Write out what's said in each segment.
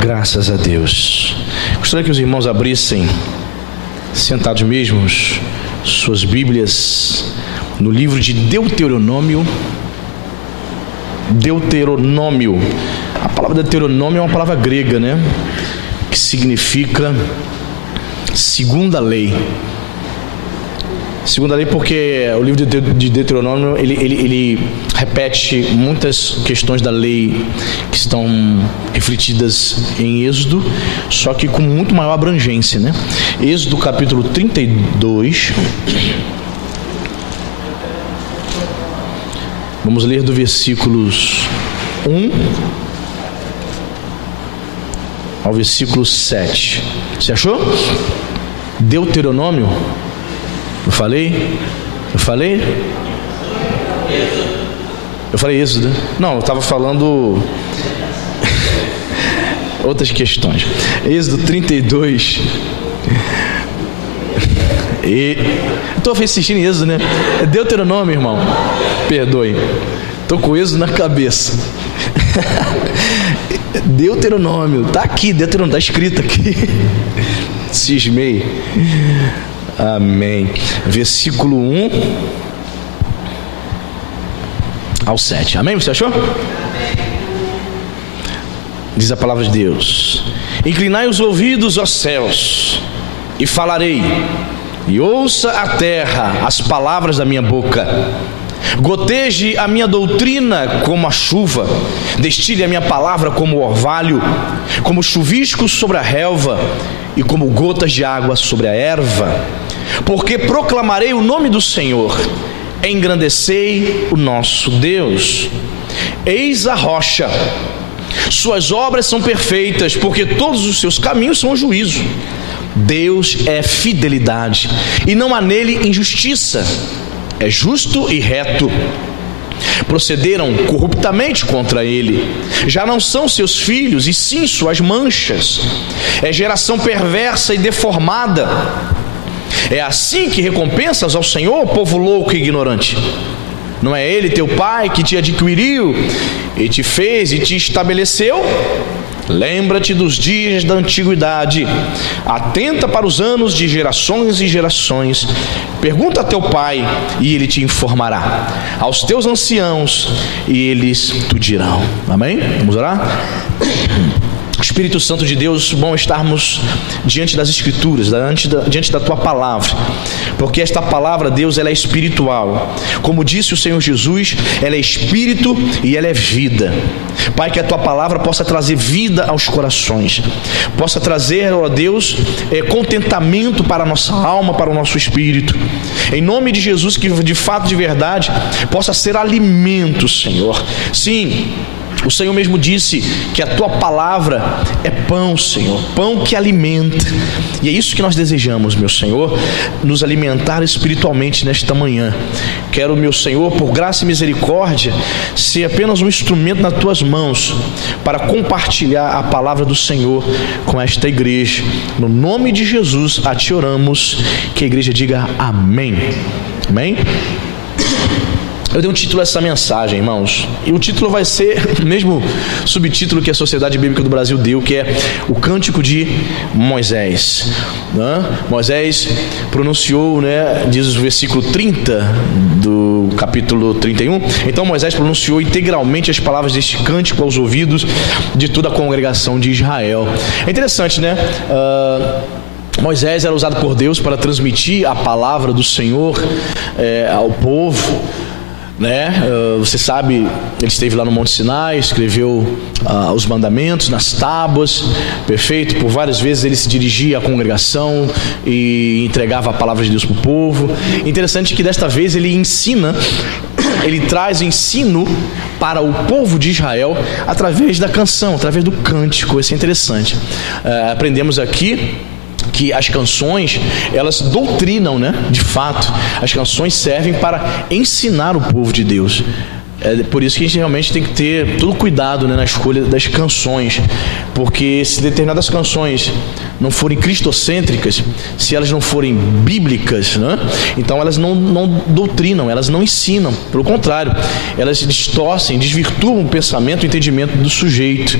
Graças a Deus. Gostaria que os irmãos abrissem, sentados mesmos, suas Bíblias no livro de Deuteronômio. Deuteronômio. A palavra Deuteronômio é uma palavra grega, né? Que significa segunda lei. Segunda lei porque o livro de Deuteronômio ele repete muitas questões da lei que estão refletidas em Êxodo, só que com muito maior abrangência, né? Êxodo capítulo 32. Vamos ler do versículos 1 ao versículo 7. Você achou? Deuteronômio. Eu falei? Eu falei Êxodo, né? Não, eu estava falando outras questões. Êxodo 32. Estou assistindo Êxodo, né? É Deuteronômio, irmão. Perdoe. Estou com Êxodo na cabeça. Deuteronômio. Está aqui, Deuteronômio. Está escrito aqui. Cismei. Amém. Versículo 1 ao 7. Amém? Você achou? Diz a palavra de Deus: inclinai os ouvidos, ó céus, e falarei, e ouça a terra as palavras da minha boca. Goteje a minha doutrina como a chuva, destile a minha palavra como o orvalho, como chuvisco sobre a relva, e como gotas de água sobre a erva. Porque proclamarei o nome do Senhor, engrandecei o nosso Deus. Eis a rocha, suas obras são perfeitas, porque todos os seus caminhos são juízo. Deus é fidelidade, e não há nele injustiça. É justo e reto. Procederam corruptamente contra ele. Já não são seus filhos, e sim suas manchas. É geração perversa e deformada. É assim que recompensas ao Senhor, povo louco e ignorante? Não é ele teu pai que te adquiriu e te fez e te estabeleceu? Lembra-te dos dias da antiguidade, atenta para os anos de gerações e gerações. Pergunta a teu pai e ele te informará, aos teus anciãos e eles te dirão. Amém? Vamos orar? Espírito Santo de Deus, bom estarmos diante das Escrituras, diante da Tua Palavra, porque esta Palavra, Deus, ela é espiritual. Como disse o Senhor Jesus, ela é Espírito e ela é vida. Pai, que a Tua Palavra possa trazer vida aos corações, possa trazer, ó Deus, contentamento para a nossa alma, para o nosso espírito. Em nome de Jesus, que de fato, de verdade, possa ser alimento, Senhor. Sim, o Senhor mesmo disse que a Tua Palavra é pão, Senhor, pão que alimenta. E é isso que nós desejamos, meu Senhor, nos alimentar espiritualmente nesta manhã. Quero, meu Senhor, por graça e misericórdia, ser apenas um instrumento nas Tuas mãos para compartilhar a palavra do Senhor com esta igreja. No nome de Jesus, a Ti oramos, que a igreja diga amém. Amém? Eu dei um título a essa mensagem, irmãos, e o título vai ser o mesmo subtítulo que a Sociedade Bíblica do Brasil deu, que é o Cântico de Moisés, né? Moisés pronunciou, né, diz o versículo 30 do capítulo 31, então Moisés pronunciou integralmente as palavras deste cântico aos ouvidos de toda a congregação de Israel. É interessante, né? Moisés era usado por Deus para transmitir a palavra do Senhor ao povo, né? Você sabe, ele esteve lá no Monte Sinai, escreveu os mandamentos nas tábuas, perfeito. Por várias vezes ele se dirigia à congregação e entregava a palavra de Deus para o povo. Interessante que desta vez ele ensina, ele traz ensino para o povo de Israel através da canção, através do cântico. Isso é interessante. Aprendemos aqui que as canções, elas doutrinam, né? De fato, as canções servem para ensinar o povo de Deus. É por isso que a gente realmente tem que ter todo cuidado, né, na escolha das canções, porque se determinadas canções não forem cristocêntricas, se elas não forem bíblicas, né, então elas não doutrinam, elas não ensinam, pelo contrário, elas distorcem, desvirtuam o pensamento, o entendimento do sujeito.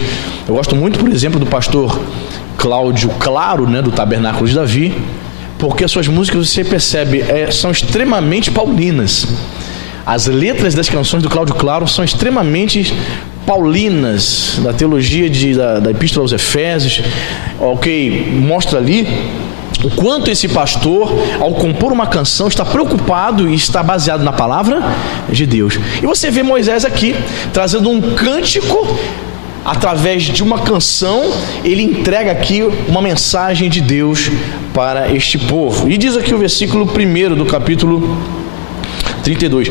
Eu gosto muito, por exemplo, do pastor Cláudio Claro, né, do Tabernáculo de Davi, porque as suas músicas, você percebe, são extremamente paulinas. As letras das canções do Cláudio Claro são extremamente paulinas, da teologia da Epístola aos Efésios, ok? Mostra ali o quanto esse pastor, ao compor uma canção, está preocupado e está baseado na palavra de Deus. E você vê Moisés aqui, trazendo um cântico, através de uma canção, ele entrega aqui uma mensagem de Deus para este povo. E diz aqui o versículo 1 do capítulo 32: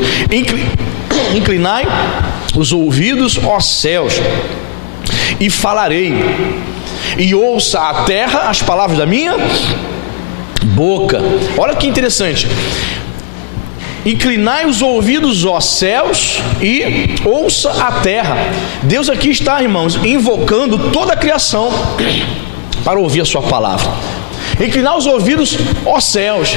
Inclinai os ouvidos, ó céus, e falarei, e ouça a terra as palavras da minha boca. Olha que interessante. Inclinai os ouvidos, ó céus, e ouça a terra. Deus aqui está, irmãos, invocando toda a criação para ouvir a sua palavra. Inclinar os ouvidos, ó céus.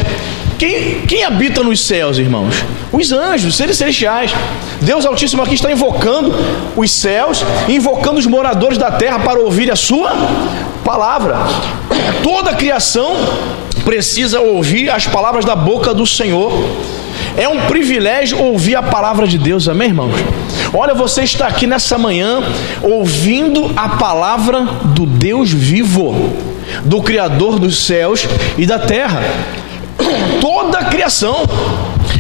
Quem habita nos céus, irmãos? Os anjos, os seres celestiais. Deus Altíssimo aqui está invocando os céus, invocando os moradores da terra para ouvir a sua palavra. Toda a criação precisa ouvir as palavras da boca do Senhor. É um privilégio ouvir a palavra de Deus, amém, irmãos? Olha, você está aqui nessa manhã ouvindo a palavra do Deus vivo, do Criador dos céus e da terra. Toda a criação,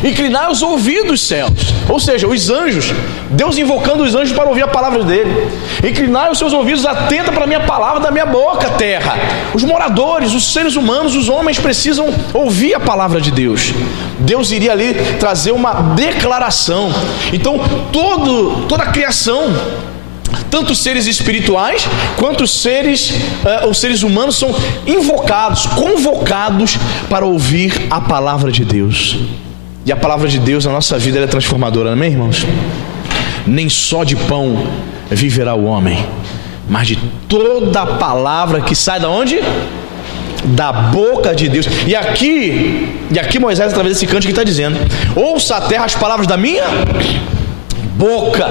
inclinar os ouvidos, céus, ou seja, os anjos, Deus invocando os anjos para ouvir a palavra dele. Inclinar os seus ouvidos, atenta para a minha palavra da minha boca, terra. Os moradores, os seres humanos, os homens precisam ouvir a palavra de Deus. Deus iria ali trazer uma declaração. Então toda a criação, tanto os seres espirituais quanto os seres humanos são invocados, convocados para ouvir a palavra de Deus. E a palavra de Deus na nossa vida é transformadora, amém, irmãos? Nem só de pão viverá o homem, mas de toda a palavra que sai da onde? Da boca de Deus. E aqui Moisés, através desse cântico, está dizendo: ouça a terra as palavras da minha boca.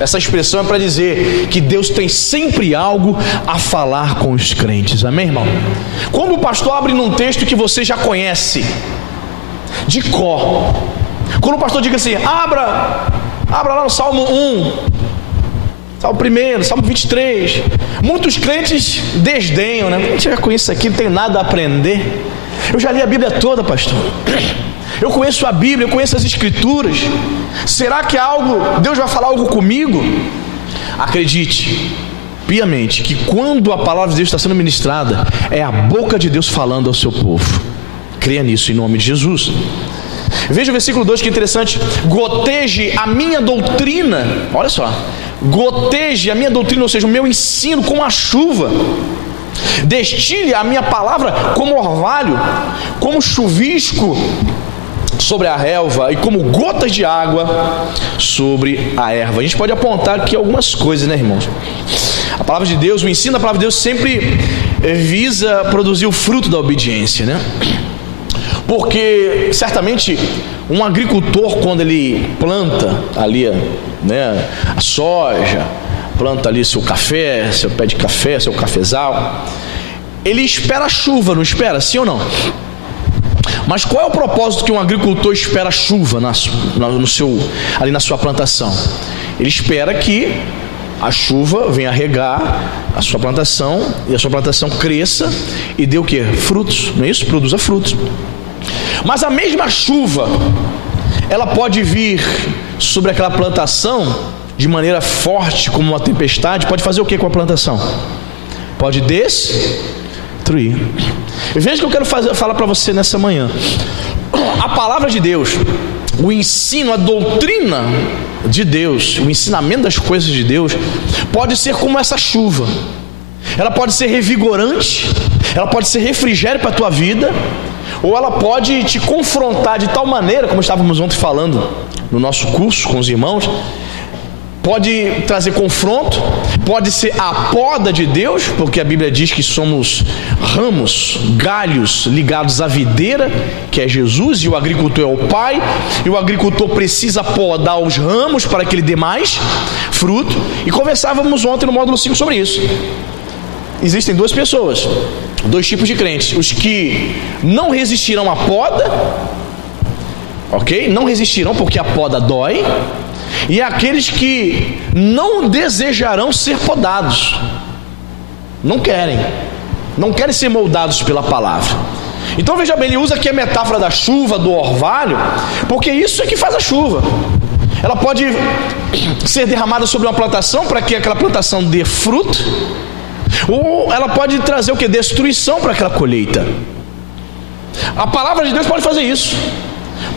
Essa expressão é para dizer que Deus tem sempre algo a falar com os crentes, amém, irmão? Quando o pastor abre num texto que você já conhece de cor, quando o pastor diga assim, abra lá no Salmo 1, Salmo 1, Salmo 23, muitos crentes desdenham, né? A gente já conhece isso aqui, não tem nada a aprender. Eu já li a Bíblia toda, pastor. Eu conheço a Bíblia, eu conheço as Escrituras. Será que Deus vai falar algo comigo? Acredite piamente que quando a palavra de Deus está sendo ministrada, é a boca de Deus falando ao seu povo. Creia nisso em nome de Jesus. Veja o versículo 2, que interessante. Goteje a minha doutrina. Olha só. Goteje a minha doutrina, ou seja, o meu ensino como a chuva. Destile a minha palavra como orvalho, como chuvisco sobre a relva e como gotas de água sobre a erva. A gente pode apontar aqui algumas coisas, né, irmãos? A palavra de Deus, o ensino da palavra de Deus sempre visa produzir o fruto da obediência, né? Porque certamente um agricultor, quando ele planta ali, né, a soja, planta ali seu café, seu pé de café, seu cafezal, ele espera a chuva, não espera? Sim ou não? Mas qual é o propósito que um agricultor espera a chuva ali na sua plantação? Ele espera que a chuva venha regar a sua plantação e a sua plantação cresça e dê o quê? Frutos, não é isso? Produza frutos. Mas a mesma chuva, ela pode vir sobre aquela plantação de maneira forte, como uma tempestade. Pode fazer o que com a plantação? Pode destruir. Veja o que eu quero falar para você nessa manhã. A palavra de Deus, o ensino, a doutrina de Deus, o ensinamento das coisas de Deus, pode ser como essa chuva. Ela pode ser revigorante, ela pode ser refrigério para a tua vida, ou ela pode te confrontar de tal maneira, como estávamos ontem falando no nosso curso com os irmãos. Pode trazer confronto, pode ser a poda de Deus, porque a Bíblia diz que somos ramos, galhos ligados à videira, que é Jesus, e o agricultor é o Pai, e o agricultor precisa podar os ramos para que ele dê mais fruto. E conversávamos ontem no módulo 5 sobre isso. Existem duas pessoas, dois tipos de crentes: os que não resistirão à poda, ok? Não resistirão porque a poda dói. E aqueles que não desejarão ser podados, não querem ser moldados pela palavra. Então veja bem, ele usa aqui a metáfora da chuva, do orvalho, porque isso é que faz a chuva. Ela pode ser derramada sobre uma plantação para que aquela plantação dê fruto, ou ela pode trazer o que? Destruição para aquela colheita. A palavra de Deus pode fazer isso,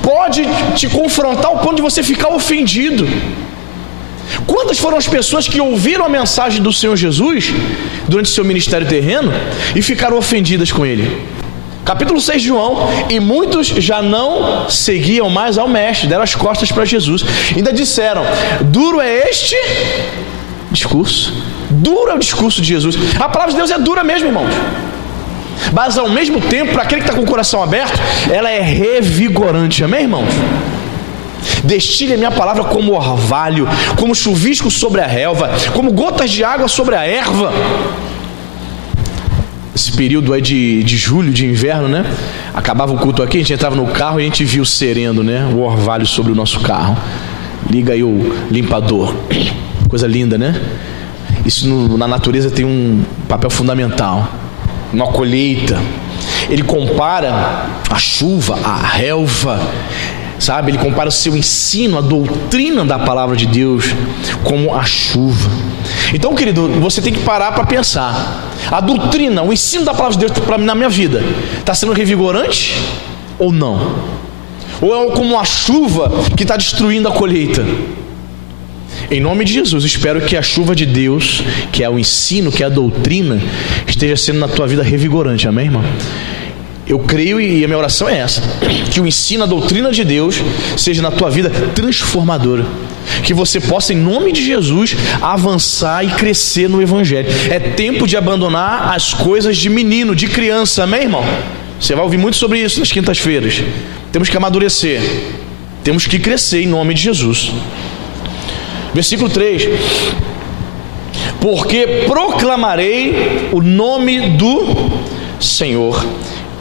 pode te confrontar ao ponto de você ficar ofendido. Quantas foram as pessoas que ouviram a mensagem do Senhor Jesus durante seu ministério terreno e ficaram ofendidas com ele? Capítulo 6 de João: e muitos já não seguiam mais ao mestre, deram as costas para Jesus, ainda disseram: duro é este discurso. Duro é o discurso de Jesus. A palavra de Deus é dura mesmo, irmãos, mas ao mesmo tempo, para aquele que está com o coração aberto, ela é revigorante. Amém, irmãos? Destile a minha palavra como orvalho, como chuvisco sobre a relva, como gotas de água sobre a erva. Esse período aí de julho, de inverno, né? Acabava o culto aqui, a gente entrava no carro e a gente via o sereno, né? O orvalho sobre o nosso carro. Liga aí o limpador. Coisa linda, né? Isso na natureza tem um papel fundamental. Uma colheita. Ele compara a chuva, a relva, sabe? Ele compara o seu ensino, a doutrina da palavra de Deus como a chuva. Então, querido, você tem que parar para pensar: a doutrina, o ensino da palavra de Deus na minha vida está sendo revigorante ou não? Ou é como a chuva que está destruindo a colheita? Em nome de Jesus, espero que a chuva de Deus, que é o ensino, que é a doutrina, esteja sendo na tua vida revigorante. Amém, irmão? Eu creio, e a minha oração é essa: que o ensino, a doutrina de Deus seja na tua vida transformadora, que você possa, em nome de Jesus, avançar e crescer no Evangelho. É tempo de abandonar as coisas de menino, de criança. Amém, irmão? Você vai ouvir muito sobre isso nas quintas-feiras. Temos que amadurecer, temos que crescer em nome de Jesus. Versículo 3: porque proclamarei o nome do Senhor,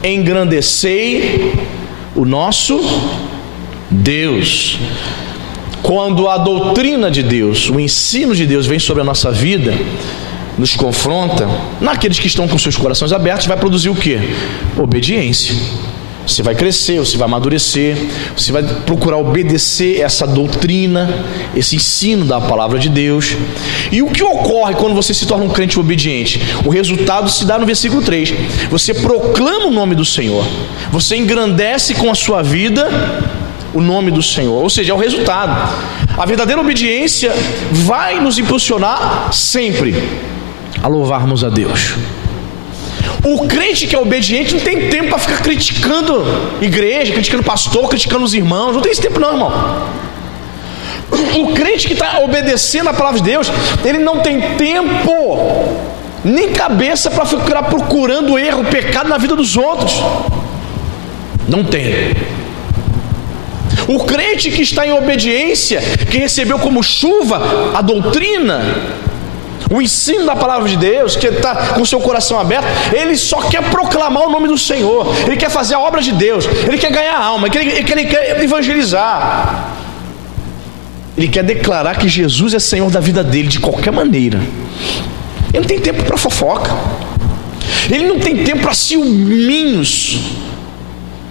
engrandecei o nosso Deus. Quando a doutrina de Deus, o ensino de Deus vem sobre a nossa vida, nos confronta, naqueles que estão com seus corações abertos, vai produzir o quê? Obediência. Você vai crescer, você vai amadurecer, você vai procurar obedecer essa doutrina, esse ensino da palavra de Deus. E o que ocorre quando você se torna um crente obediente? O resultado se dá no versículo 3. Você proclama o nome do Senhor, você engrandece com a sua vida o nome do Senhor, ou seja, é o resultado. A verdadeira obediência vai nos impulsionar sempre a louvarmos a Deus. O crente que é obediente não tem tempo para ficar criticando igreja, criticando pastor, criticando os irmãos. Não tem esse tempo não, irmão. O crente que está obedecendo a palavra de Deus, ele não tem tempo nem cabeça para ficar procurando erro, pecado na vida dos outros. Não tem. O crente que está em obediência, que recebeu como chuva a doutrina, o ensino da palavra de Deus, que está com o seu coração aberto, ele só quer proclamar o nome do Senhor, ele quer fazer a obra de Deus, ele quer ganhar a alma, ele quer evangelizar, ele quer declarar que Jesus é Senhor da vida dele de qualquer maneira. Ele não tem tempo para fofoca, ele não tem tempo para ciúminhos,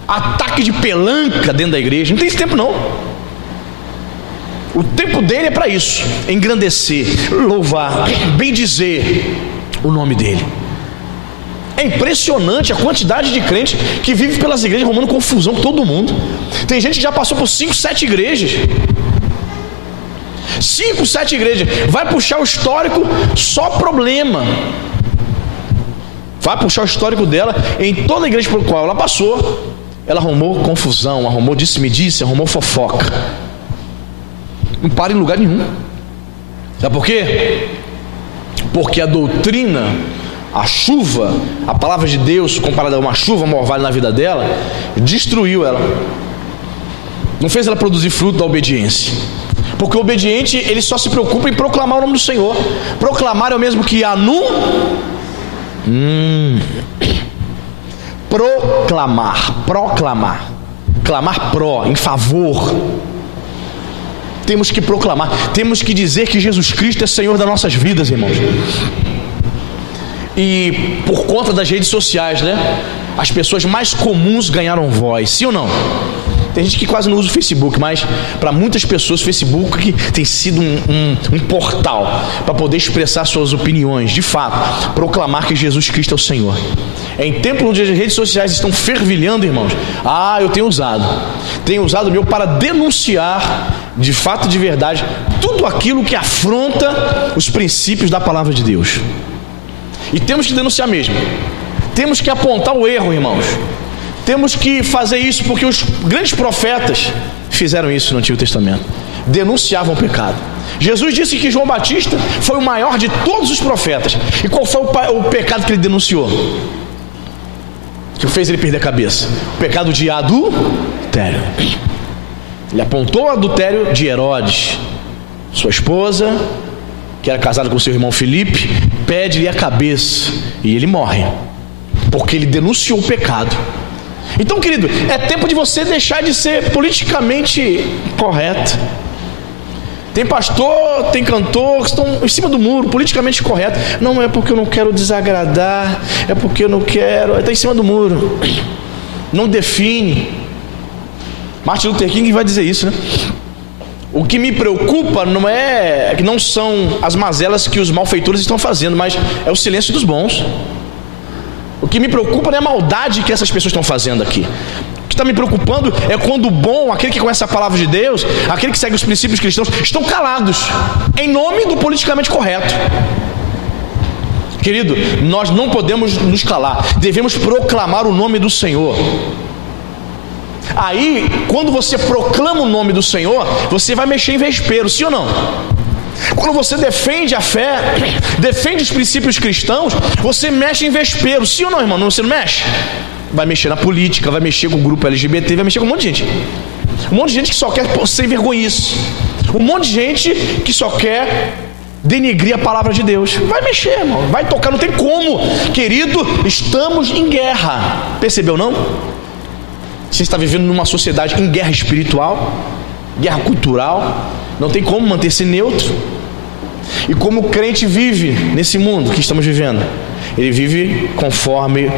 ataque de pelanca dentro da igreja. Não tem esse tempo não. O tempo dele é para isso: engrandecer, louvar, bendizer o nome dele. É impressionante a quantidade de crentes que vive pelas igrejas arrumando confusão com todo mundo. Tem gente que já passou por 5, 7 igrejas. 5, 7 igrejas. Vai puxar o histórico, só problema. Vai puxar o histórico dela em toda a igreja por qual ela passou. ela arrumou confusão, arrumou disse-me-disse, arrumou fofoca. Não para em lugar nenhum. Sabe por quê? Porque a doutrina, a chuva, a palavra de Deus comparada a uma chuva, uma orvalho na vida dela, destruiu ela. Não fez ela produzir fruto da obediência. Porque o obediente, ele só se preocupa em proclamar o nome do Senhor. Proclamar é o mesmo que proclamar, clamar pró, em favor. Temos que proclamar, temos que dizer que Jesus Cristo é Senhor das nossas vidas, irmãos. E por conta das redes sociais, né, as pessoas mais comuns ganharam voz, sim ou não? Tem gente que quase não usa o Facebook, mas para muitas pessoas o Facebook tem sido um portal para poder expressar suas opiniões, de fato, proclamar que Jesus Cristo é o Senhor. Em tempos onde as redes sociais estão fervilhando, irmãos, eu tenho usado o meu para denunciar, de fato, de verdade, tudo aquilo que afronta os princípios da palavra de Deus. E temos que denunciar mesmo, temos que apontar o erro, irmãos. Temos que fazer isso porque os grandes profetas fizeram isso no Antigo Testamento. Denunciavam o pecado. Jesus disse que João Batista foi o maior de todos os profetas. E qual foi o pecado que ele denunciou? Que fez ele perder a cabeça? O pecado de adultério. Ele apontou o adultério de Herodes. Sua esposa, que era casada com seu irmão Filipe, pede-lhe a cabeça. E ele morre. Porque ele denunciou o pecado. Então, querido, é tempo de você deixar de ser politicamente correto. Tem pastor, tem cantor que estão em cima do muro, politicamente correto. Não é porque eu não quero desagradar, é porque eu não quero. Está em cima do muro. Não define. Martin Luther King vai dizer isso, né? O que me preocupa não são as mazelas que os malfeitores estão fazendo, mas é o silêncio dos bons. O que me preocupa não é a maldade que essas pessoas estão fazendo aqui. O que está me preocupando é quando o bom, aquele que conhece a palavra de Deus, aquele que segue os princípios cristãos, estão calados, em nome do politicamente correto. Querido, nós não podemos nos calar, devemos proclamar o nome do Senhor. Aí, quando você proclama o nome do Senhor, você vai mexer em vespeiro, sim ou não? Quando você defende a fé, defende os princípios cristãos, você mexe em vespeiro, sim ou não, irmão? Não, você não mexe? Vai mexer na política, vai mexer com o grupo LGBT, vai mexer com um monte de gente. Um monte de gente que só quer sem vergonhice. Um monte de gente que só quer denegrir a palavra de Deus. Vai mexer, irmão, vai tocar, não tem como. Querido, estamos em guerra. Percebeu, não? Você está vivendo numa sociedade em guerra espiritual, guerra cultural. Não tem como manter-se neutro. E como o crente vive nesse mundo que estamos vivendo? Ele vive conforme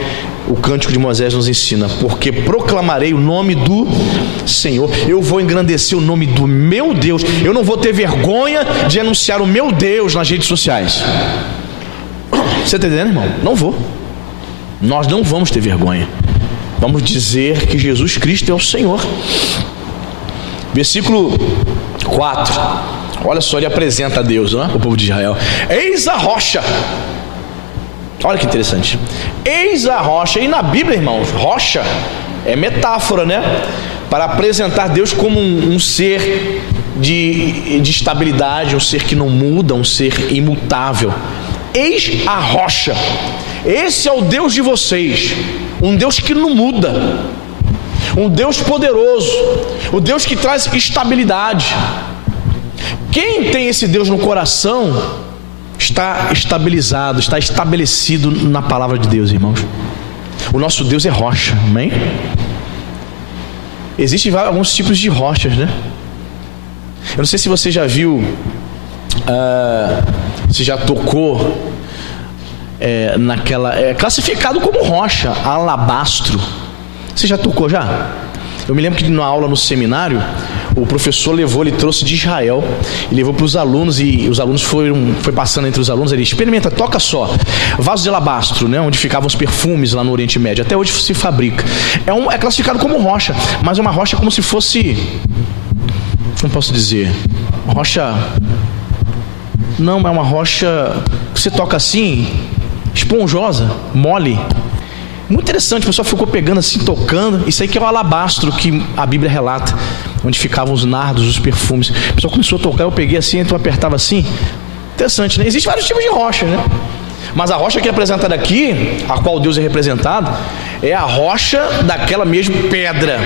o cântico de Moisés nos ensina: porque proclamarei o nome do Senhor. Eu vou engrandecer o nome do meu Deus. Eu não vou ter vergonha de anunciar o meu Deus nas redes sociais. Você está entendendo, irmão? Não vou. Nós não vamos ter vergonha. Vamos dizer que Jesus Cristo é o Senhor. Versículo 4. Olha só, ele apresenta a Deus, não é? O povo de Israel. Eis a rocha. Olha que interessante. Eis a rocha. E na Bíblia, irmãos, rocha é metáfora, né? Para apresentar Deus como um ser de estabilidade, um ser que não muda, um ser imutável. Eis a rocha. Esse é o Deus de vocês. Um Deus que não muda. Um Deus poderoso. O Deus que traz estabilidade. Quem tem esse Deus no coração está estabilizado, está estabelecido na palavra de Deus, irmãos. O nosso Deus é rocha, amém? Existem alguns tipos de rochas, né? Eu não sei se você já viu, se já tocou classificado como rocha, alabastro. Você já tocou já? Eu me lembro que na aula no seminário, o professor ele trouxe de Israel, e levou para os alunos, e os alunos foi passando entre os alunos, ele experimenta, toca só, vaso de alabastro, né, onde ficavam os perfumes lá no Oriente Médio, até hoje se fabrica, é classificado como rocha, mas é uma rocha como se fosse, como posso dizer, rocha, não é uma rocha que você toca assim, esponjosa, mole, Muito interessante, o pessoal ficou pegando assim, tocando. Isso aí que é o alabastro que a Bíblia relata, onde ficavam os nardos, os perfumes. O pessoal começou a tocar, eu peguei assim, então apertava assim. Interessante, né? Existem vários tipos de rocha, né? Mas a rocha que é apresentada aqui, a qual Deus é representado, é a rocha daquela mesma pedra,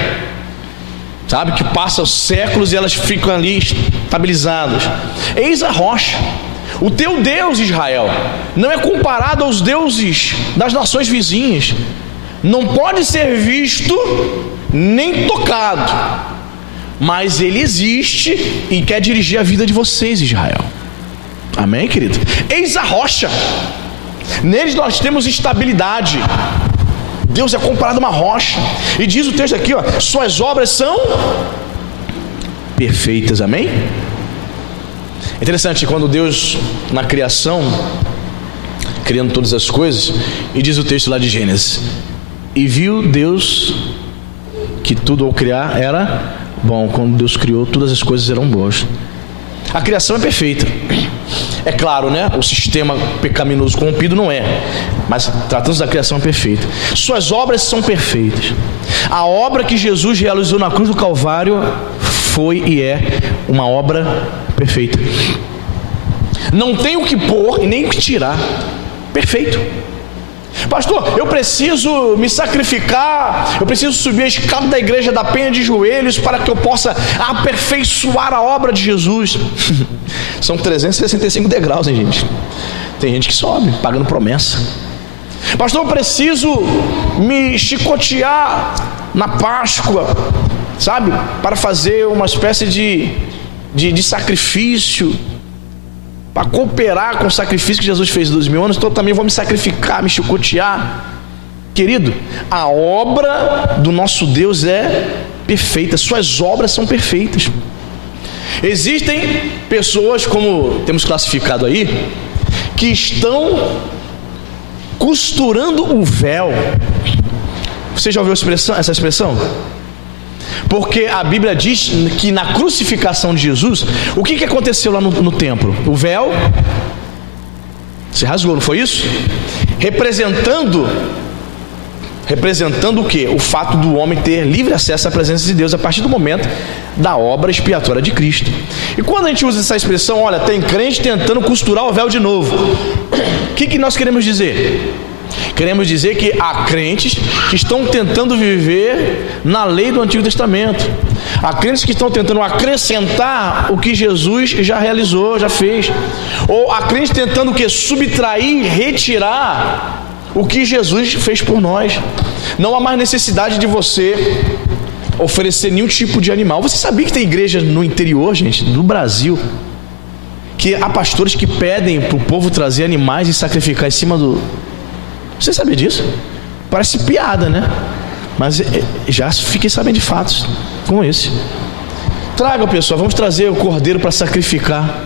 sabe? Que passa os séculos e elas ficam ali estabilizadas. Eis a rocha. O teu Deus, Israel, não é comparado aos deuses das nações vizinhas. Não pode ser visto nem tocado, mas ele existe e quer dirigir a vida de vocês, Israel. Amém, querido? Eis a rocha. Neles nós temos estabilidade. Deus é comparado a uma rocha. E diz o texto aqui, ó, suas obras são perfeitas. Amém? É interessante quando Deus, na criação, criando todas as coisas, e diz o texto lá de Gênesis: e viu Deus que tudo ao criar era bom. Quando Deus criou, todas as coisas eram boas. A criação é perfeita. É claro, né? O sistema pecaminoso corrompido não é, mas tratando-se da criação é perfeita. Suas obras são perfeitas. A obra que Jesus realizou na cruz do Calvário foi e é uma obra perfeita. Não tem o que pôr e nem o que tirar. Perfeito. Pastor, eu preciso me sacrificar, eu preciso subir a escada da igreja da Penha de joelhos para que eu possa aperfeiçoar a obra de Jesus. São 365 degraus, hein, gente? Tem gente que sobe, pagando promessa. Pastor, eu preciso me chicotear na Páscoa, sabe? Para fazer uma espécie de sacrifício, para cooperar com o sacrifício que Jesus fez 2000 anos, então eu também vou me sacrificar, me chicotear. Querido, a obra do nosso Deus é perfeita, suas obras são perfeitas. Existem pessoas, como temos classificado aí, que estão costurando o véu. Você já ouviu essa expressão? Porque a Bíblia diz que na crucificação de Jesus, o que aconteceu lá no templo? O véu se rasgou, não foi isso? Representando o quê? O fato do homem ter livre acesso à presença de Deus a partir do momento da obra expiatória de Cristo. E quando a gente usa essa expressão, olha, tem crente tentando costurar o véu de novo, o que nós queremos dizer? Queremos dizer que há crentes que estão tentando viver na lei do Antigo Testamento. Há crentes que estão tentando acrescentar o que Jesus já realizou, já fez. Ou há crentes tentando o quê? Subtrair, retirar o que Jesus fez por nós. Não há mais necessidade de você oferecer nenhum tipo de animal. Você sabia que tem igrejas no interior, gente, do Brasil, que há pastores que pedem para o povo trazer animais e sacrificar em cima do... Você sabia disso? Parece piada, né? Mas já fiquei sabendo de fatos como esse. Traga, pessoal, vamos trazer o cordeiro para sacrificar.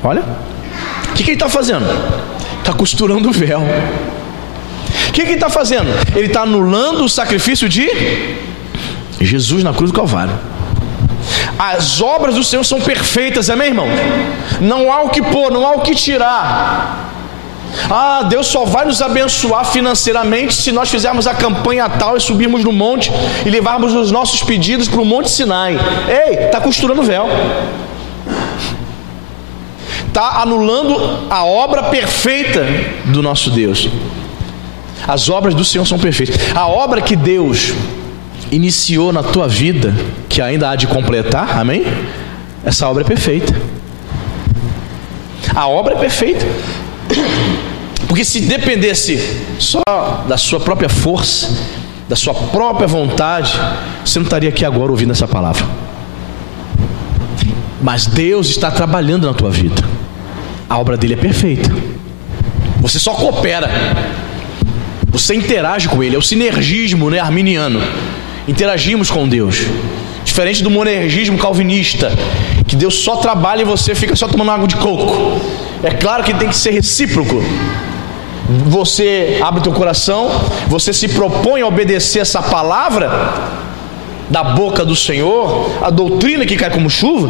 Olha, o que ele está fazendo? Está costurando o véu. O que ele está fazendo? Ele está anulando o sacrifício de Jesus na cruz do Calvário. As obras do Senhor são perfeitas, amém, irmão? Não há o que pôr, não há o que tirar. Ah, Deus só vai nos abençoar financeiramente se nós fizermos a campanha tal e subirmos no monte e levarmos os nossos pedidos para o Monte Sinai. Ei, está costurando o véu. Está anulando a obra perfeita do nosso Deus. As obras do Senhor são perfeitas. A obra que Deus iniciou na tua vida, que ainda há de completar, amém? Essa obra é perfeita. A obra é perfeita. Porque se dependesse só da sua própria força, da sua própria vontade, você não estaria aqui agora ouvindo essa palavra. Mas Deus está trabalhando na tua vida. A obra dele é perfeita. Você só coopera. Você interage com ele. É o sinergismo, né, arminiano. Interagimos com Deus. Diferente do monergismo calvinista, que Deus só trabalha e você fica só tomando água de coco. É claro que tem que ser recíproco. Você abre o teu coração, você se propõe a obedecer essa palavra da boca do Senhor, a doutrina que cai como chuva,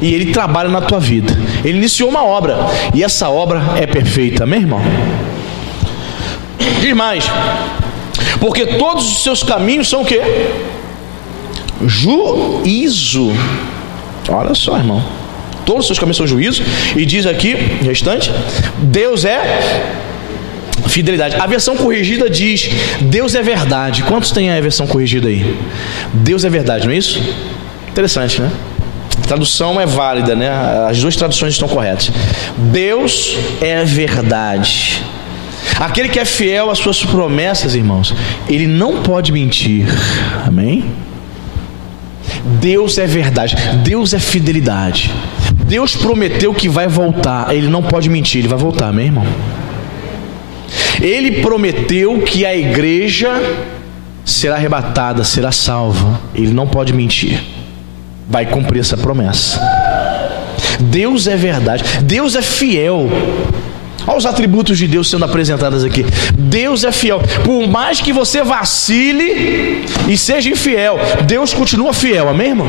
e Ele trabalha na tua vida. Ele iniciou uma obra, e essa obra é perfeita, amém, irmão? Diz mais, porque todos os seus caminhos são o quê? Juízo. Olha só, irmão, todos os seus caminhos são juízo. E diz aqui, restante, Deus é fidelidade. A versão corrigida diz: Deus é verdade. Quantos tem a versão corrigida aí? Deus é verdade, não é isso? Interessante, né? A tradução é válida, né? As duas traduções estão corretas. Deus é verdade. Aquele que é fiel às suas promessas, irmãos, ele não pode mentir. Amém? Deus é verdade. Deus é fidelidade. Deus prometeu que vai voltar. Ele não pode mentir, ele vai voltar, amém, irmão? Ele prometeu que a igreja será arrebatada, será salva. Ele não pode mentir. Vai cumprir essa promessa. Deus é verdade. Deus é fiel. Olha os atributos de Deus sendo apresentados aqui. Deus é fiel. Por mais que você vacile e seja infiel, Deus continua fiel, amém, irmão?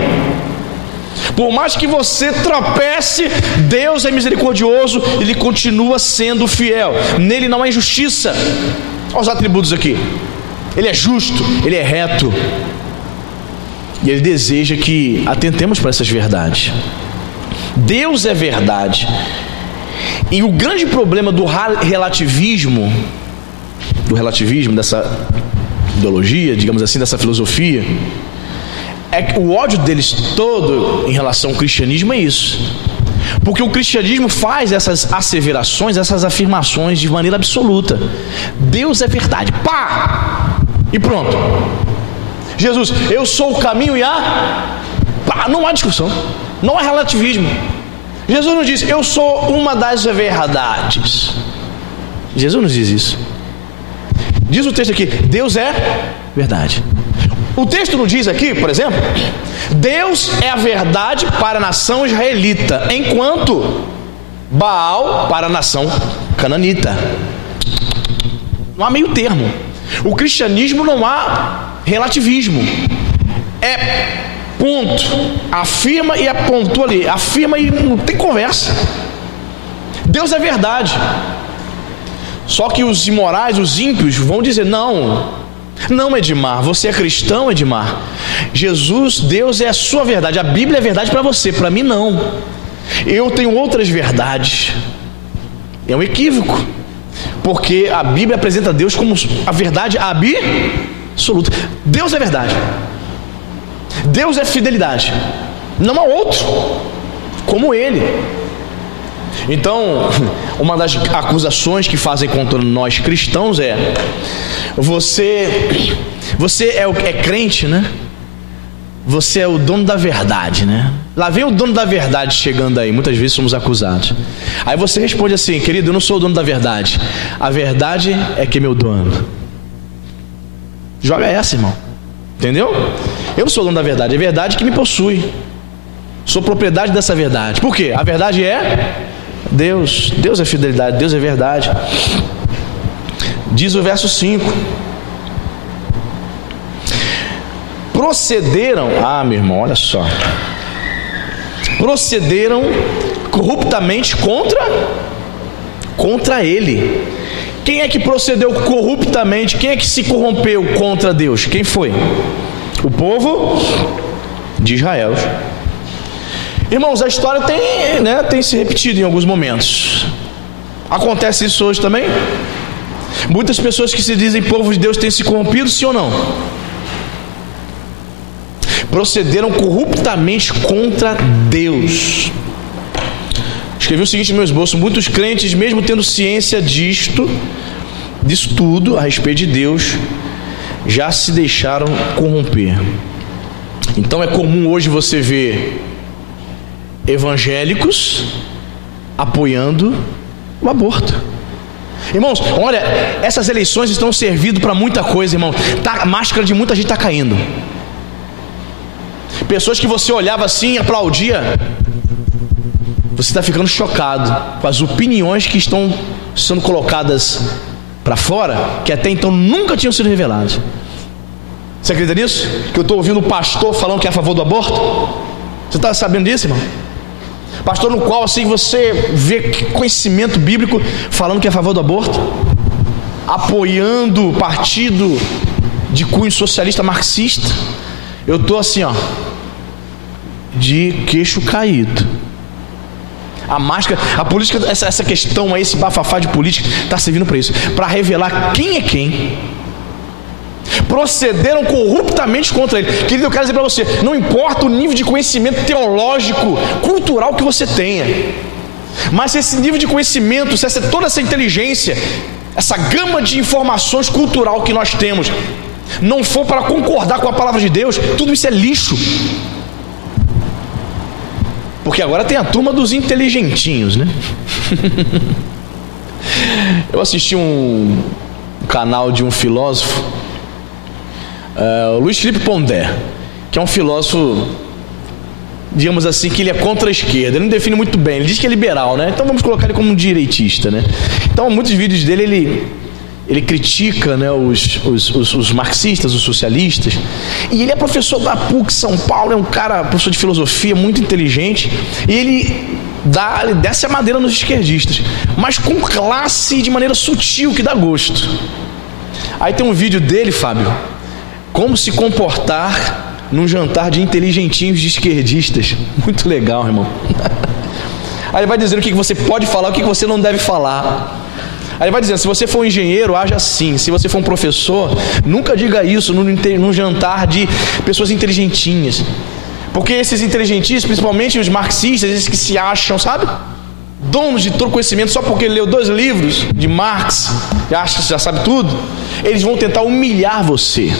Por mais que você tropece, Deus é misericordioso, Ele continua sendo fiel. Nele não há injustiça. Olha os atributos aqui. Ele é justo, Ele é reto, e Ele deseja que atentemos para essas verdades. Deus é verdade. E o grande problema do relativismo, dessa ideologia, digamos assim, dessa filosofia, é que o ódio deles todo em relação ao cristianismo é isso. Porque o cristianismo faz essas asseverações, essas afirmações de maneira absoluta. Deus é verdade, pá! E pronto. Jesus, eu sou o caminho e pá! Não há discussão, não há relativismo. Jesus não diz, eu sou uma das verdades. Jesus não diz isso. Diz o texto aqui, Deus é verdade. O texto não diz aqui, por exemplo, Deus é a verdade para a nação israelita, enquanto Baal para a nação cananita. Não há meio termo. O cristianismo não há relativismo. É ponto, afirma e apontou ali, afirma e não tem conversa. Deus é verdade. Só que os imorais, os ímpios vão dizer, não, Edmar, você é cristão, Edmar, Jesus, Deus é a sua verdade, a Bíblia é verdade para você, para mim não, eu tenho outras verdades. É um equívoco, porque a Bíblia apresenta Deus como a verdade absoluta. Deus é verdade, Deus é fidelidade, não há outro como Ele. Então, uma das acusações que fazem contra nós cristãos é: você é crente, né? Você é o dono da verdade, né? Lá vem o dono da verdade chegando aí. Muitas vezes somos acusados. Aí você responde assim: querido, eu não sou o dono da verdade, a verdade é que é meu dono. Joga essa, irmão. Entendeu? Eu não sou o dono da verdade, é a verdade que me possui. Sou propriedade dessa verdade. Por quê? A verdade é Deus. Deus é fidelidade, Deus é verdade. Diz o verso 5: procederam, meu irmão, olha só, procederam corruptamente contra ele. Quem é que procedeu corruptamente? Quem é que se corrompeu contra Deus? Quem foi? O povo de Israel. Irmãos, a história tem se repetido em alguns momentos. Acontece isso hoje também? Muitas pessoas que se dizem povo de Deus têm se corrompido, sim ou não? Procederam corruptamente contra Deus. Escrevi o seguinte no meu esboço: muitos crentes, mesmo tendo ciência disso tudo a respeito de Deus, já se deixaram corromper. Então é comum hoje você ver evangélicos apoiando o aborto. Irmãos, olha, essas eleições estão servindo para muita coisa, irmão. A máscara de muita gente está caindo. Pessoas que você olhava assim e aplaudia, você está ficando chocado com as opiniões que estão sendo colocadas para fora, que até então nunca tinham sido reveladas. Você acredita nisso? Que eu estou ouvindo um pastor falando que é a favor do aborto? Você está sabendo disso, irmão? Pastor no qual assim você vê conhecimento bíblico falando que é a favor do aborto. apoiando o partido de cunho socialista marxista, eu estou assim, ó, de queixo caído. A máscara, a política, essa questão aí, esse bafafá de política, está servindo para isso, para revelar quem é quem. Procederam corruptamente contra ele. Querido, eu quero dizer para você, não importa o nível de conhecimento teológico, cultural que você tenha, mas se esse nível de conhecimento, se toda essa inteligência, essa gama de informações cultural que nós temos, não for para concordar com a palavra de Deus, tudo isso é lixo. Porque agora tem a turma dos inteligentinhos, né? Eu assisti um canal de um filósofo, Luiz Felipe Pondé, que é um filósofo, digamos assim, que ele é contra a esquerda. Ele não define muito bem, ele diz que é liberal, né? Então vamos colocar ele como um direitista, né? Então muitos vídeos dele ele critica, né, os marxistas, os socialistas, e ele é professor da PUC São Paulo, é um cara, professor de filosofia, muito inteligente, e ele desce a madeira nos esquerdistas, mas com classe, de maneira sutil, que dá gosto. Aí tem um vídeo dele, Fábio, como se comportar num jantar de inteligentinhos de esquerdistas. Muito legal, irmão. Aí ele vai dizendo o que você pode falar, o que você não deve falar. Aí ele vai dizendo, se você for um engenheiro, haja assim. Se você for um professor, nunca diga isso num jantar de pessoas inteligentinhas. Porque esses inteligentinhos, principalmente os marxistas, esses que se acham, sabe, donos de todo conhecimento, só porque ele leu 2 livros de Marx e acha que já sabe tudo, eles vão tentar humilhar você.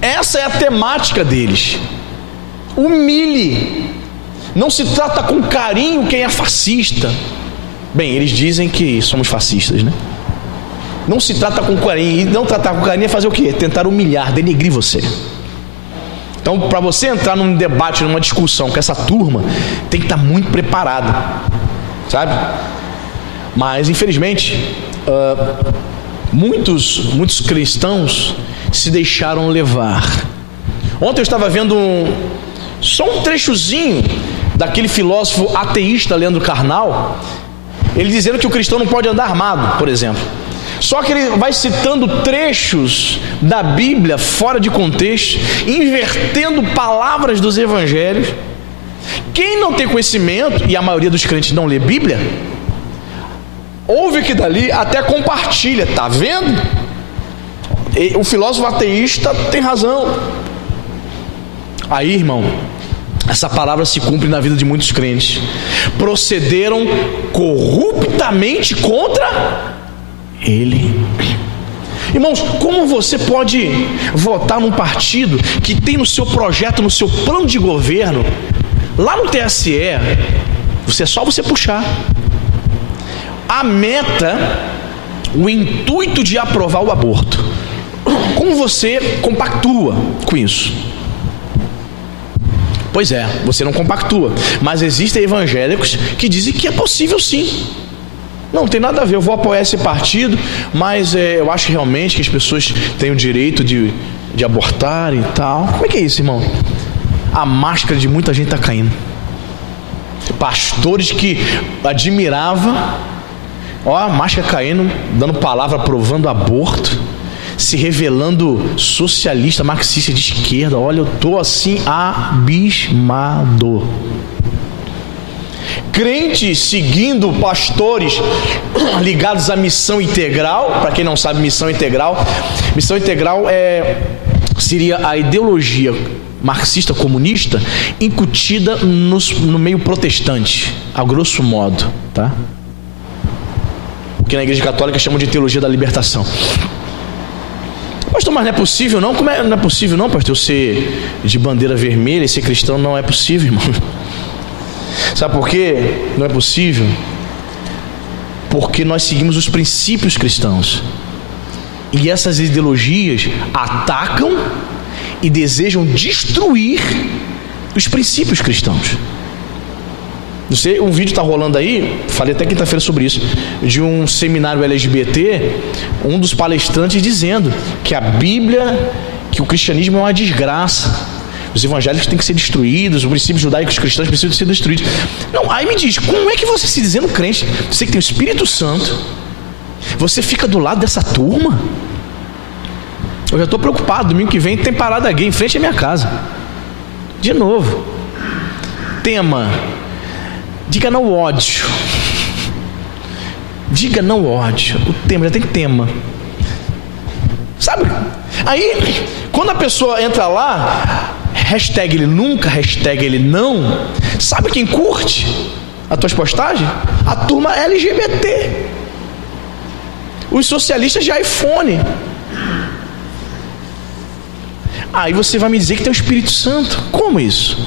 Essa é a temática deles. Humilhe. Não se trata com carinho quem é fascista. Bem, eles dizem que somos fascistas, né? Não se trata com carinho. E não tratar com carinho é fazer o quê? Tentar humilhar, denegrir você. Então, para você entrar num debate, numa discussão com essa turma, tem que estar muito preparado, sabe? Mas, infelizmente, muitos cristãos se deixaram levar. Ontem eu estava vendo só um trechozinho daquele filósofo ateísta Leandro Carnal, ele dizendo que o cristão não pode andar armado, por exemplo. Só que ele vai citando trechos da Bíblia fora de contexto, invertendo palavras dos evangelhos. Quem não tem conhecimento, e a maioria dos crentes não lê Bíblia, ouve que dali até compartilha, tá vendo? E o filósofo ateísta tem razão. Aí, irmão, essa palavra se cumpre na vida de muitos crentes. Procederam corruptamente contra ele. Irmãos, como você pode votar num partido que tem no seu projeto, no seu plano de governo, lá no TSE, é só você puxar a meta, o intuito de aprovar o aborto? Como você compactua com isso? Pois é, você não compactua. Mas existem evangélicos que dizem que é possível sim. Não tem nada a ver, eu vou apoiar esse partido, mas eu acho realmente que as pessoas têm o direito de abortar e tal. Como é que é isso, irmão? A máscara de muita gente está caindo. Pastores que admiravam, ó, a máscara caindo, dando palavra aprovando aborto, se revelando socialista, marxista de esquerda. Olha, eu estou assim abismado. Crentes seguindo pastores ligados à missão integral. Para quem não sabe, missão integral seria a ideologia marxista comunista incutida no meio protestante, a grosso modo, tá? O que na Igreja Católica chamam de teologia da libertação. Pastor, mas não é possível não? Como não é possível não, pastor, eu ser de bandeira vermelha e ser cristão? Não é possível, irmão. Sabe por quê? Não é possível? Porque nós seguimos os princípios cristãos. E essas ideologias atacam e desejam destruir os princípios cristãos. Não sei, um vídeo está rolando aí, falei até quinta-feira sobre isso, de um seminário LGBT, um dos palestrantes dizendo que a Bíblia, que o cristianismo é uma desgraça, os evangélicos têm que ser destruídos, os princípios judaicos cristãos precisam ser destruídos. Não, aí me diz, como é que você, se dizendo crente, você que tem o Espírito Santo, Você fica do lado dessa turma? Eu já estou preocupado. Domingo que vem tem parada gay em frente à minha casa. De novo. Tema: diga não ao ódio. Diga não ao ódio. O tema já tem tema. Sabe? Aí, quando a pessoa entra lá, hashtag ele nunca, hashtag ele não. Sabe quem curte as tuas postagens? A turma LGBT. Os socialistas de iPhone. Aí você vai me dizer que tem o Espírito Santo. Como isso?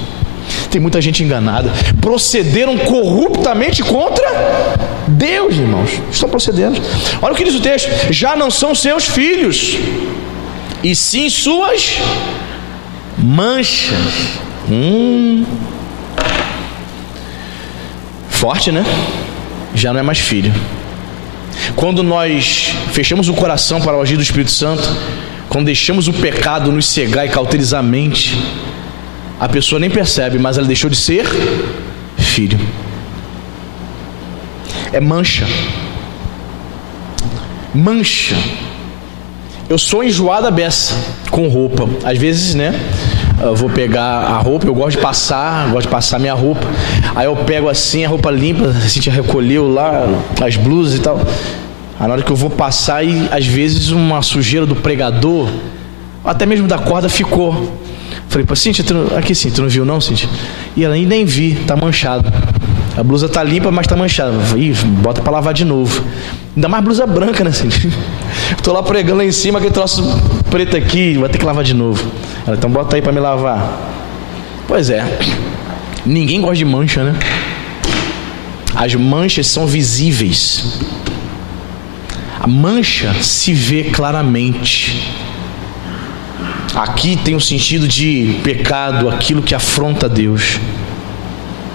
Tem muita gente enganada. Procederam corruptamente contra Deus, irmãos. Estão procedendo. Olha o que diz o texto: já não são seus filhos, e sim suas manchas. Forte, né? Já não é mais filho. Quando nós fechamos o coração para o agir do Espírito Santo, quando deixamos o pecado nos cegar e cauterizar a mente, a pessoa nem percebe, mas ela deixou de ser filho. É mancha. Mancha. Eu sou enjoada beça com roupa. Às vezes, né, eu vou pegar a roupa, eu gosto de passar minha roupa. Aí eu pego assim, a roupa limpa, a gente recolheu lá as blusas e tal. Aí na hora que eu vou passar, e às vezes uma sujeira do pregador, até mesmo da corda, ficou. Falei, pô, Cíntia, aqui sim, tu não viu não, Cíntia? E ela, nem vi, tá manchado. A blusa tá limpa, mas tá manchada. Ih, bota pra lavar de novo. Ainda mais blusa branca, né, Cíntia? Tô lá pregando lá em cima, aquele troço preto aqui, vai ter que lavar de novo. Ela, então bota aí pra me lavar. Pois é, ninguém gosta de mancha, né? As manchas são visíveis. A mancha se vê claramente. Aqui tem um sentido de pecado, aquilo que afronta a Deus.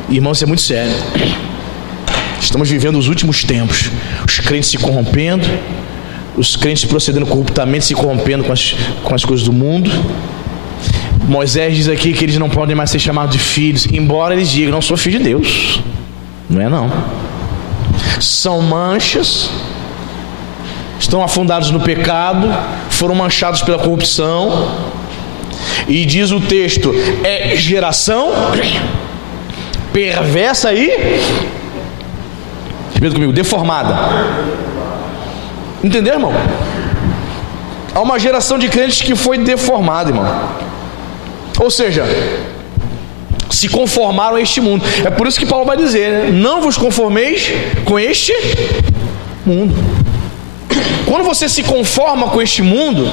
Irmão, isso é muito sério. Estamos vivendo os últimos tempos. Os crentes se corrompendo, os crentes procedendo corruptamente, se corrompendo com as coisas do mundo. Moisés diz aqui que eles não podem mais ser chamados de filhos, embora eles digam, não sou filho de Deus. Não é não. São manchas, estão afundados no pecado, foram manchados pela corrupção. E diz o texto, é geração perversa aí, repita comigo, deformada. Entendeu, irmão? Há uma geração de crentes que foi deformada, irmão. Ou seja, se conformaram a este mundo. É por isso que Paulo vai dizer, né? Não vos conformeis com este mundo. Quando você se conforma com este mundo,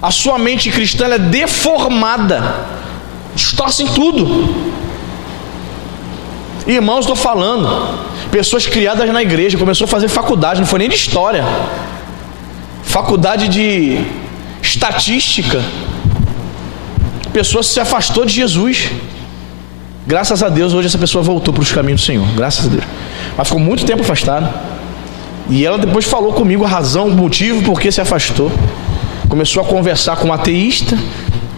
a sua mente cristã é deformada, distorce em tudo. Irmãos, estou falando, pessoas criadas na igreja, começou a fazer faculdade, não foi nem de história, faculdade de estatística. A pessoa se afastou de Jesus. Graças a Deus, hoje essa pessoa voltou para os caminhos do Senhor, graças a Deus. Mas ficou muito tempo afastada. E ela depois falou comigo a razão, o motivo por que se afastou. Começou a conversar com um ateísta,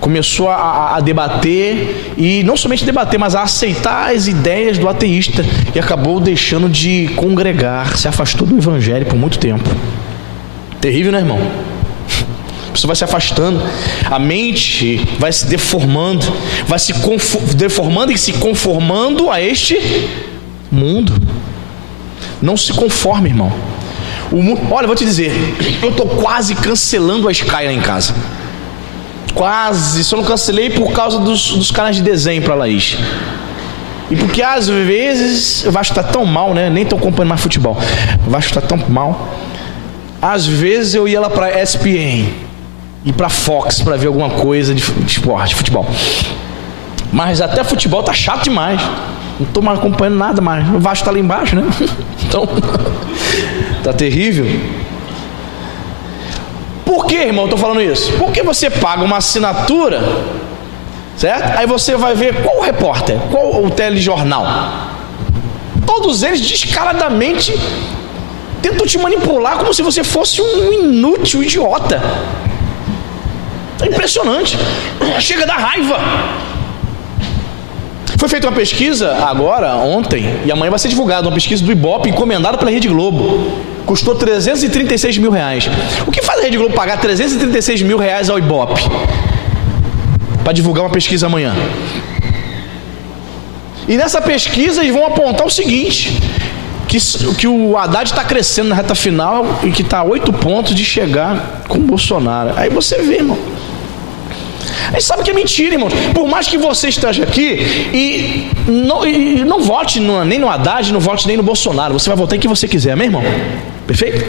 começou a debater, e não somente debater, mas a aceitar as ideias do ateísta, e acabou deixando de congregar, se afastou do evangelho por muito tempo. Terrível, né, irmão? A pessoa vai se afastando, a mente vai se deformando, vai se deformando e se conformando a este mundo. Não se conforme, irmão. Olha, eu vou te dizer, eu estou quase cancelando a Sky lá em casa. Quase, só não cancelei por causa dos canais de desenho para a Laís. E porque às vezes o Vasco está tão mal, né? Nem estou acompanhando mais futebol. O Vasco está tão mal. Às vezes eu ia lá para ESPN e para Fox para ver alguma coisa de esporte, de futebol. Mas até futebol tá chato demais. Não estou mais acompanhando nada mais. O Vasco está lá embaixo, né? Então, tá terrível. Por que, irmão, eu estou falando isso? Porque você paga uma assinatura, certo? Aí você vai ver qual o repórter, qual o telejornal. Todos eles descaradamente tentam te manipular como se você fosse um inútil, idiota. É impressionante. Chega da raiva. Foi feita uma pesquisa agora, ontem, e amanhã vai ser divulgada uma pesquisa do Ibope encomendada pela Rede Globo. Custou 336 mil reais. O que faz a Rede Globo pagar 336 mil reais ao Ibope para divulgar uma pesquisa amanhã? E nessa pesquisa eles vão apontar o seguinte, que o Haddad está crescendo na reta final e que está a 8 pontos de chegar com o Bolsonaro. Aí você vê, irmão. A gente sabe que é mentira, irmão. Por mais que você esteja aqui e não vote nem no Haddad, não vote nem no Bolsonaro, você vai votar em quem você quiser, meu irmão. Perfeito?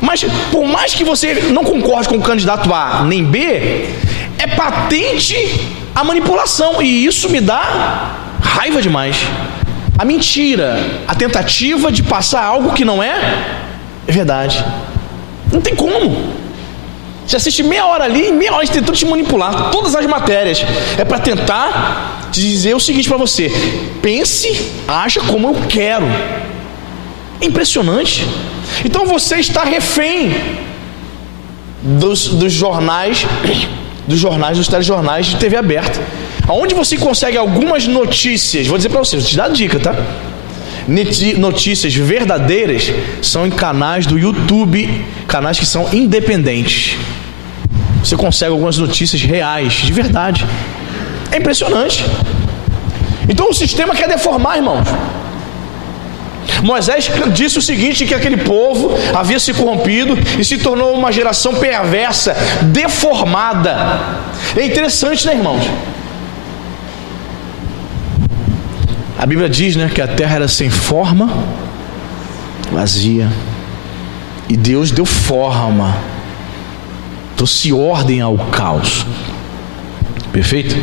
Mas por mais que você não concorde com o candidato A nem B, é patente a manipulação, e isso me dá raiva demais. A mentira, a tentativa de passar algo que não é verdade. Não tem como. Você assiste meia hora ali, meia hora tentando te manipular. Todas as matérias é para tentar te dizer o seguinte para você: pense, acha como eu quero. É impressionante. Então você está refém dos jornais, dos telejornais de TV aberta, aonde você consegue algumas notícias. Vou dizer para você, vou te dar a dica, tá? Notícias verdadeiras são em canais do YouTube, canais que são independentes. Você consegue algumas notícias reais, de verdade. É impressionante. Então o sistema quer deformar, irmãos. Moisés disse o seguinte, que aquele povo havia se corrompido e se tornou uma geração perversa, deformada. É interessante, né, irmãos? A Bíblia diz, né, que a terra era sem forma, vazia, e Deus deu forma, trouxe ordem ao caos. Perfeito?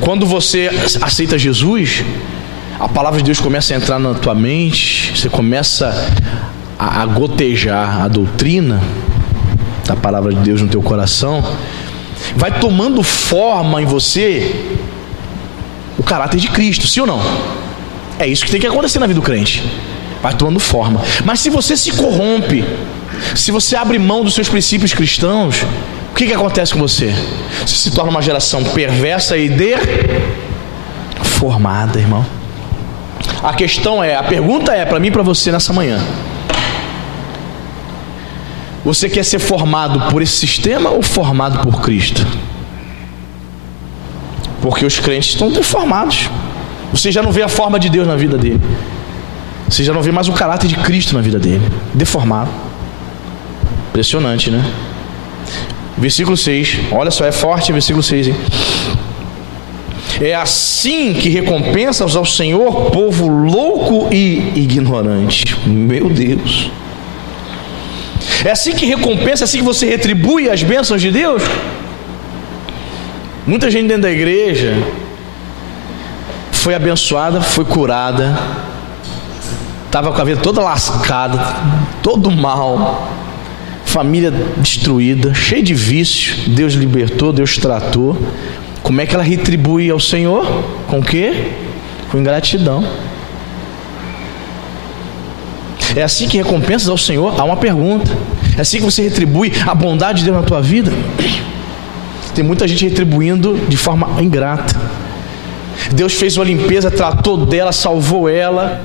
Quando você aceita Jesus, a palavra de Deus começa a entrar na tua mente, você começa a gotejar a doutrina da palavra de Deus no teu coração, vai tomando forma em você o caráter de Cristo, sim ou não? É isso que tem que acontecer na vida do crente. Vai tomando forma. Mas se você se corrompe, se você abre mão dos seus princípios cristãos, o que acontece com você? Você se torna uma geração perversa e deformada, irmão. A pergunta é para mim e para você nessa manhã: você quer ser formado por esse sistema ou formado por Cristo? Porque os crentes estão deformados. Você já não vê a forma de Deus na vida dele. Você já não vê mais o caráter de Cristo na vida dele. Deformado. Impressionante, né? Versículo 6. Olha só, é forte versículo 6, hein? É assim que recompensas ao Senhor povo louco e ignorante. Meu Deus. É assim que recompensa, é assim que você retribui as bênçãos de Deus? Muita gente dentro da igreja foi abençoada, foi curada, estava com a vida toda lascada, todo mal, família destruída, cheia de vício. Deus libertou, Deus tratou. Como é que ela retribui ao Senhor? Com o quê? Com ingratidão. É assim que recompensas ao Senhor? Há uma pergunta. É assim que você retribui a bondade de Deus na tua vida? Tem muita gente retribuindo de forma ingrata. Deus fez uma limpeza, tratou dela, salvou ela,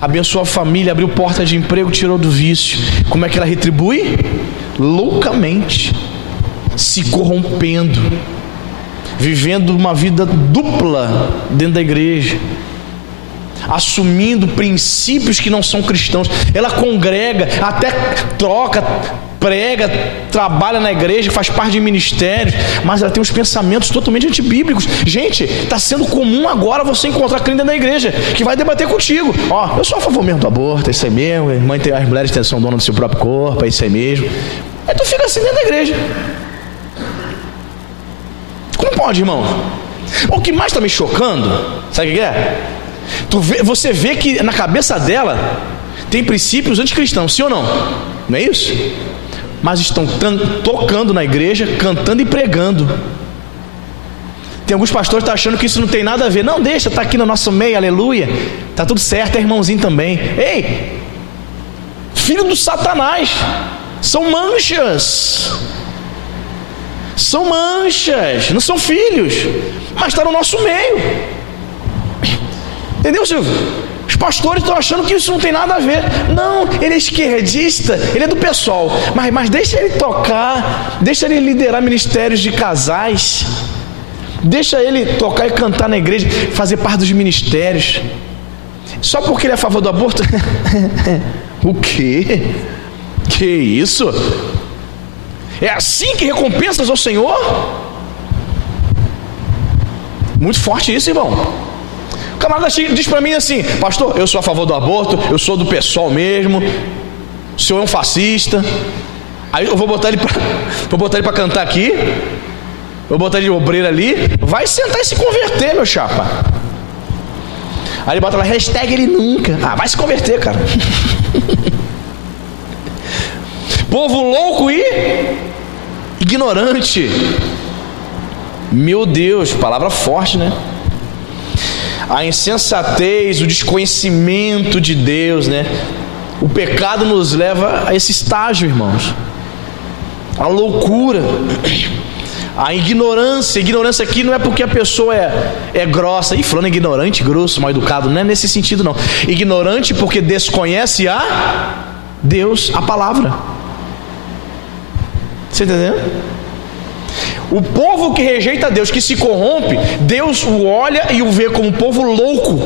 abençoou a família, abriu porta de emprego, tirou do vício. Como é que ela retribui? Loucamente, se corrompendo, vivendo uma vida dupla dentro da igreja, assumindo princípios que não são cristãos. Ela congrega, até troca, prega, trabalha na igreja, faz parte de ministérios, mas ela tem uns pensamentos totalmente antibíblicos. Gente, está sendo comum agora você encontrar crente dentro da igreja que vai debater contigo. Ó, eu sou a favor mesmo do aborto, é isso aí mesmo, as mulheres são donas do seu próprio corpo, é isso aí mesmo. Aí tu fica assim dentro da igreja. Como pode, irmão? O que mais está me chocando, sabe o que é? Você vê que na cabeça dela tem princípios anticristãos, sim ou não? Não é isso? Mas estão tocando na igreja, cantando e pregando. Tem alguns pastores que estão achando que isso não tem nada a ver. Não, deixa, está aqui no nosso meio, aleluia. Está tudo certo, é irmãozinho também. Ei, filho do Satanás, são manchas. São manchas, não são filhos, mas está no nosso meio. Entendeu, Silvio? Os pastores estão achando que isso não tem nada a ver. Não, ele é esquerdista, ele é do PSOL. Mas deixa ele tocar, deixa ele liderar ministérios de casais, deixa ele tocar e cantar na igreja, fazer parte dos ministérios. Só porque ele é a favor do aborto? O quê? Que isso? É assim que recompensas ao Senhor? Muito forte isso, irmão. O camarada diz para mim assim: pastor, eu sou a favor do aborto, eu sou do PSOL mesmo, o senhor é um fascista. Aí eu vou botar ele para cantar aqui, vou botar ele de obreiro ali. Vai sentar e se converter, meu chapa. Aí ele bota lá, hashtag ele nunca. Ah, vai se converter, cara. Povo louco e ignorante. Meu Deus, palavra forte, né? A insensatez, o desconhecimento de Deus, né? O pecado nos leva a esse estágio, irmãos. A loucura, a ignorância. Ignorância aqui não é porque a pessoa é grossa. Ih, falando ignorante, grosso, mal educado, não é nesse sentido não. Ignorante porque desconhece a Deus, a palavra. Você está entendendo? O povo que rejeita Deus, que se corrompe, Deus o olha e o vê como um povo louco.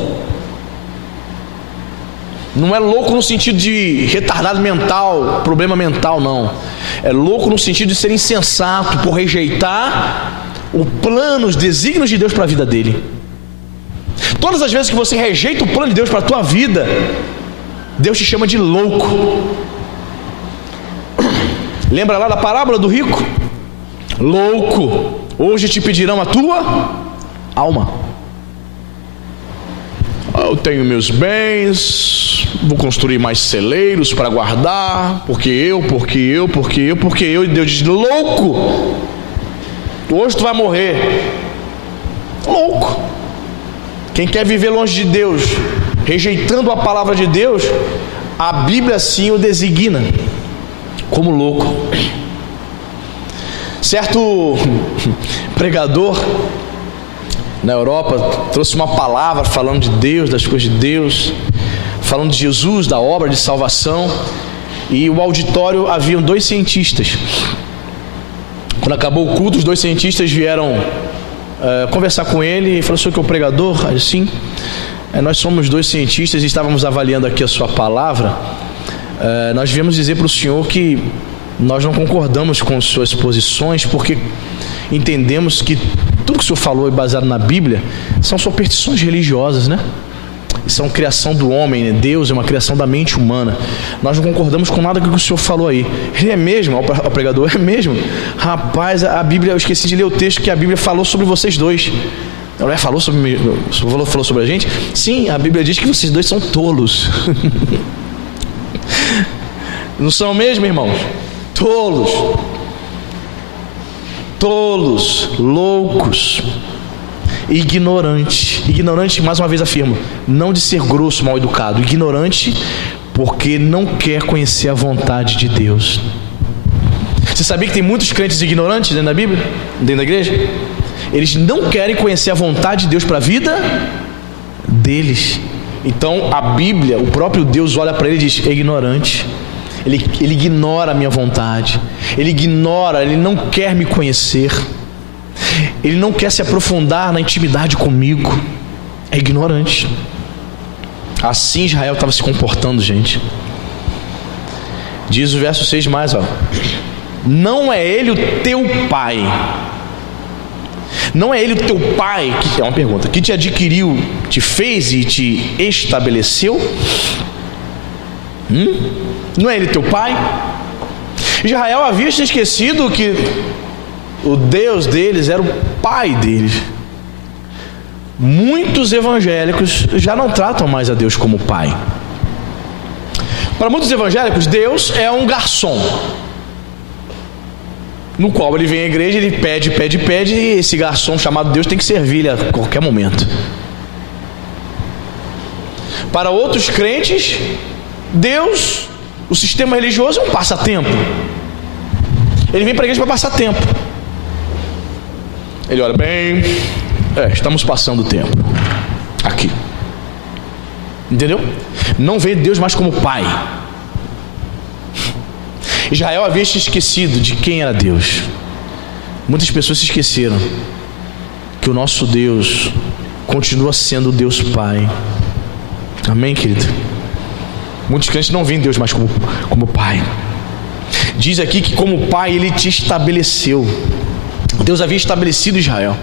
Não é louco no sentido de retardado mental, problema mental, não. É louco no sentido de ser insensato por rejeitar o plano, os desígnios de Deus para a vida dele. Todas as vezes que você rejeita o plano de Deus para a tua vida, Deus te chama de louco. Lembra lá da parábola do rico? Louco, hoje te pedirão a tua alma. Eu tenho meus bens, vou construir mais celeiros para guardar, porque eu, e Deus diz: louco, hoje tu vai morrer. Louco. Quem quer viver longe de Deus, rejeitando a palavra de Deus, a Bíblia assim o designa como louco. Certo pregador na Europa trouxe uma palavra falando de Deus, das coisas de Deus, falando de Jesus, da obra de salvação, e o auditório haviam 2 cientistas. Quando acabou o culto, os 2 cientistas vieram conversar com ele e falou: senhor que é o pregador? Assim, nós somos 2 cientistas e estávamos avaliando aqui a sua palavra. Nós viemos dizer para o senhor que nós não concordamos com suas posições, porque entendemos que tudo que o senhor falou é baseado na Bíblia, são superstições religiosas, né? São criação do homem, né? Deus é uma criação da mente humana. Nós não concordamos com nada que o senhor falou aí. Ele é mesmo, o pregador, é mesmo. Rapaz, a Bíblia, eu esqueci de ler o texto que a Bíblia falou sobre vocês dois. Ela falou sobre a gente? Sim, a Bíblia diz que vocês dois são tolos. Não são mesmo, irmãos? Tolos, loucos, ignorante, mais uma vez afirmo, não de ser grosso, mal educado, ignorante porque não quer conhecer a vontade de Deus. Você sabia que tem muitos crentes ignorantes dentro da Bíblia, dentro da igreja? Eles não querem conhecer a vontade de Deus para a vida deles. Então a Bíblia, o próprio Deus olha para ele e diz: é ignorante. Ele ignora a minha vontade, ele não quer me conhecer, ele não quer se aprofundar na intimidade comigo, é ignorante. Assim Israel estava se comportando, gente. Diz o verso 6 mais, ó: não é ele o teu pai, não é ele o teu pai, que é uma pergunta, que te adquiriu, te fez e te estabeleceu? Não é ele teu pai? Israel havia se esquecido que o Deus deles era o pai deles. Muitos evangélicos já não tratam mais a Deus como pai. Para muitos evangélicos, Deus é um garçom, no qual ele vem à igreja, ele pede, e esse garçom chamado Deus tem que servir ele a qualquer momento. Para outros crentes, Deus, o sistema religioso, é um passatempo. Ele vem para a igreja para passar tempo. Ele olha bem, estamos passando o tempo aqui. Entendeu? Não vê Deus mais como pai. Israel havia se esquecido de quem era Deus. Muitas pessoas se esqueceram que o nosso Deus continua sendo o Deus Pai. Amém, querido? Muitos crentes não veem Deus mais como pai. Diz aqui que como pai ele te estabeleceu. Deus havia estabelecido Israel,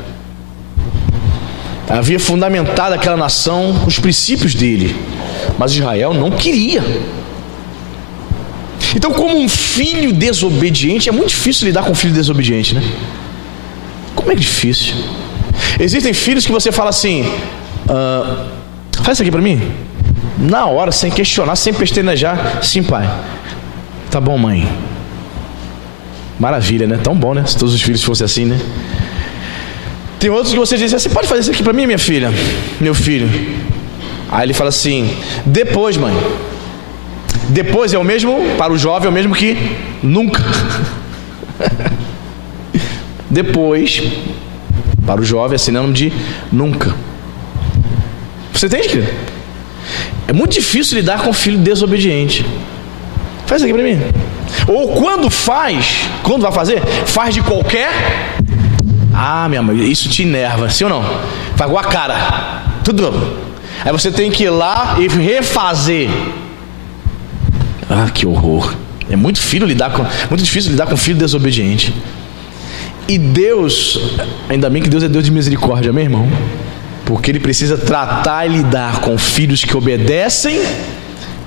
havia fundamentado aquela nação com os princípios dele, mas Israel não queria. Então, como um filho desobediente, é muito difícil lidar com um filho desobediente, né? Como é difícil. Existem filhos que você fala assim, faz isso aqui para mim, na hora, sem questionar, sem pestanejar. Sim, pai. Tá bom, mãe. Maravilha, né? Tão bom, né? Se todos os filhos fossem assim, né? Tem outros que você diz, você pode fazer isso aqui para mim, minha filha, meu filho? Aí ele fala assim, depois, mãe. Depois é o mesmo, para o jovem é o mesmo que nunca. Depois, para o jovem é sinônimo de nunca. Você entende, querido? É muito difícil lidar com um filho desobediente. Faz isso aqui para mim. Ou quando vai fazer, faz de qualquer. Ah, minha mãe, isso te enerva, sim ou não? Faz igual a cara, tudo. Aí você tem que ir lá e refazer. Ah, que horror. É muito difícil lidar com um filho desobediente. E Deus, ainda bem que Deus é Deus de misericórdia, meu irmão, porque Ele precisa tratar e lidar com filhos que obedecem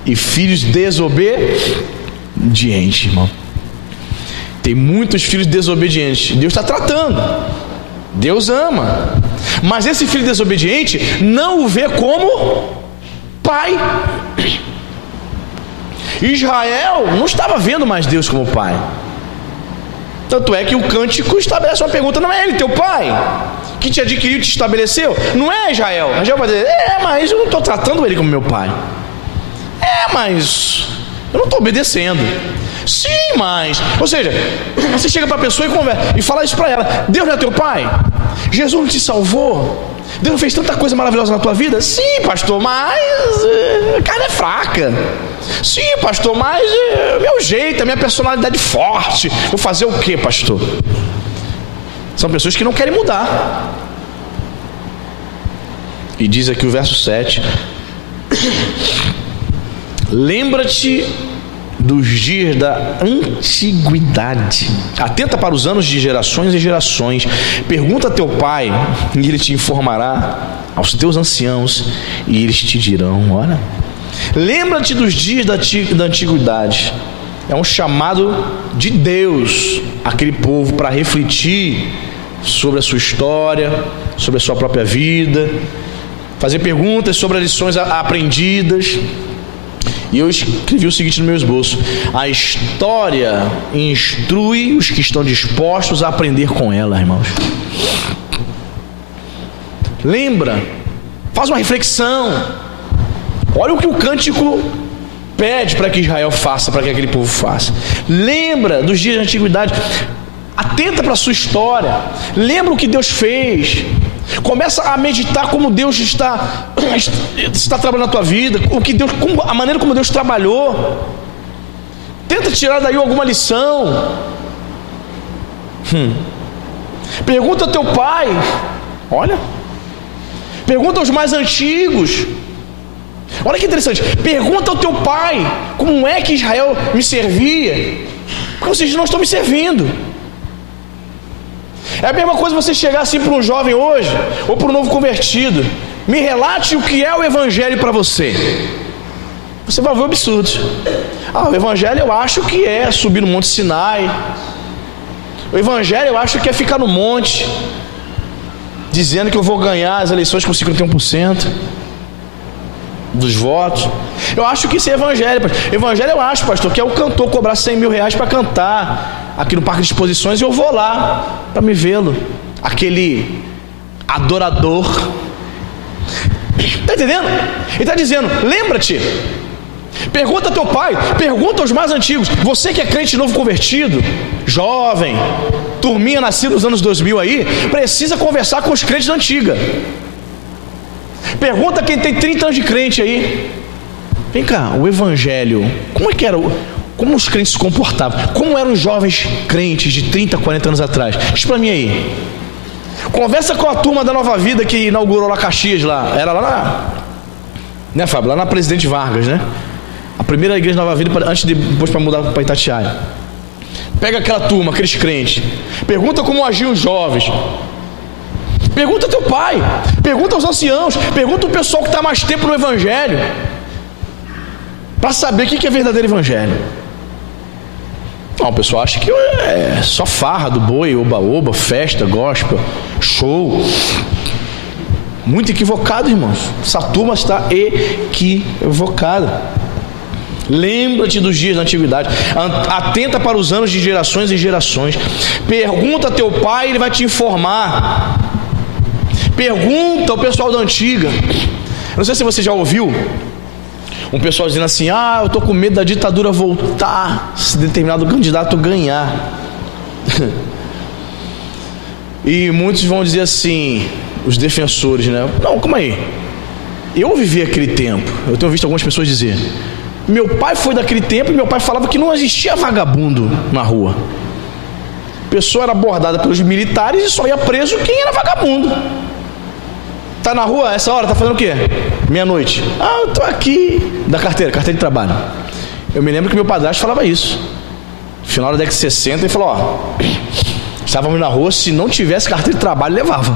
e filhos desobedientes, irmão. Tem muitos filhos desobedientes. Deus está tratando. Deus ama. Mas esse filho desobediente não o vê como pai. Israel não estava vendo mais Deus como pai. Tanto é que o cântico estabelece uma pergunta: não é ele teu pai que te adquiriu e te estabeleceu? Não é Israel? Israel vai dizer: mas eu não estou tratando ele como meu pai. Mas eu não estou obedecendo. Sim, mas... Ou seja, você chega para a pessoa e conversa e fala isso para ela: Deus não é teu pai? Jesus não te salvou? Deus não fez tanta coisa maravilhosa na tua vida? Sim, pastor, mas a carne é fraca. Sim, pastor, mas meu jeito, a minha personalidade forte. Vou fazer o que, pastor? São pessoas que não querem mudar. E diz aqui o verso 7: lembra-te dos dias da antiguidade, atenta para os anos de gerações e gerações, pergunta a teu pai e ele te informará, aos teus anciãos e eles te dirão. Olha, lembra-te dos dias da antiguidade. É um chamado de Deus àquele povo para refletir sobre a sua história, sobre a sua própria vida, fazer perguntas sobre as lições aprendidas. E eu escrevi o seguinte no meu esboço: a história instrui os que estão dispostos a aprender com ela, irmãos. Lembra, faz uma reflexão. Olha o que o cântico pede para que Israel faça, para que aquele povo faça. Lembra dos dias da antiguidade. Atenta para a sua história. Lembra o que Deus fez. Começa a meditar como Deus está trabalhando na tua vida, a maneira como Deus trabalhou. Tenta tirar daí alguma lição. Pergunta ao teu pai. Olha, pergunta aos mais antigos. Olha que interessante. Pergunta ao teu pai: como é que Israel me servia? Porque vocês não estão me servindo. É a mesma coisa você chegar assim para um jovem hoje, ou para um novo convertido: me relate o que é o evangelho para você. Você vai ver absurdos. O evangelho eu acho que é subir no Monte Sinai. O evangelho eu acho que é ficar no monte, dizendo que eu vou ganhar as eleições com 51% dos votos. Eu acho que isso é evangelho. Evangelho eu acho, pastor, que é o cantor cobrar 100 mil reais para cantar aqui no Parque de Exposições e eu vou lá para me vê-lo, aquele adorador. Está entendendo? Ele está dizendo: lembra-te, pergunta ao teu pai, pergunta aos mais antigos. Você que é crente novo convertido, jovem, turminha nascida nos anos 2000 aí, precisa conversar com os crentes da antiga. Pergunta quem tem 30 anos de crente aí. Vem cá, o evangelho, como é que era? Como os crentes se comportavam? Como eram os jovens crentes de 30, 40 anos atrás? Diz pra mim aí. Conversa com a turma da Nova Vida que inaugurou lá Caxias lá. Era lá na... Né, Fábio? Lá na Presidente Vargas, né? A primeira igreja Nova Vida, depois para mudar para Itatiaia. Pega aquela turma, aqueles crentes. Pergunta como agiam os jovens. Pergunta teu pai. Pergunta aos anciãos. Pergunta o pessoal que está mais tempo no evangelho. Para saber o que é verdadeiro evangelho. Não, o pessoal acha que é só farra do boi, oba-oba, festa, gospel, show. Muito equivocado, irmãos. Essa turma está equivocada. Lembra-te dos dias da antiguidade. Atenta para os anos de gerações em gerações. Pergunta a teu pai, ele vai te informar. Pergunta ao pessoal da antiga. Não sei se você já ouviu um pessoal dizendo assim: eu estou com medo da ditadura voltar se determinado candidato ganhar. E muitos vão dizer assim, os defensores, né? Não, calma aí. Eu vivi aquele tempo. Eu tenho visto algumas pessoas dizer: meu pai foi daquele tempo e meu pai falava que não existia vagabundo na rua. A pessoa era abordada pelos militares e só ia preso quem era vagabundo. Tá na rua essa hora, tá fazendo o quê? Meia-noite. Eu tô aqui. Da carteira de trabalho. Eu me lembro que meu padrasto falava isso. No final da década de 60, ele falou: estávamos na rua, se não tivesse carteira de trabalho, levava.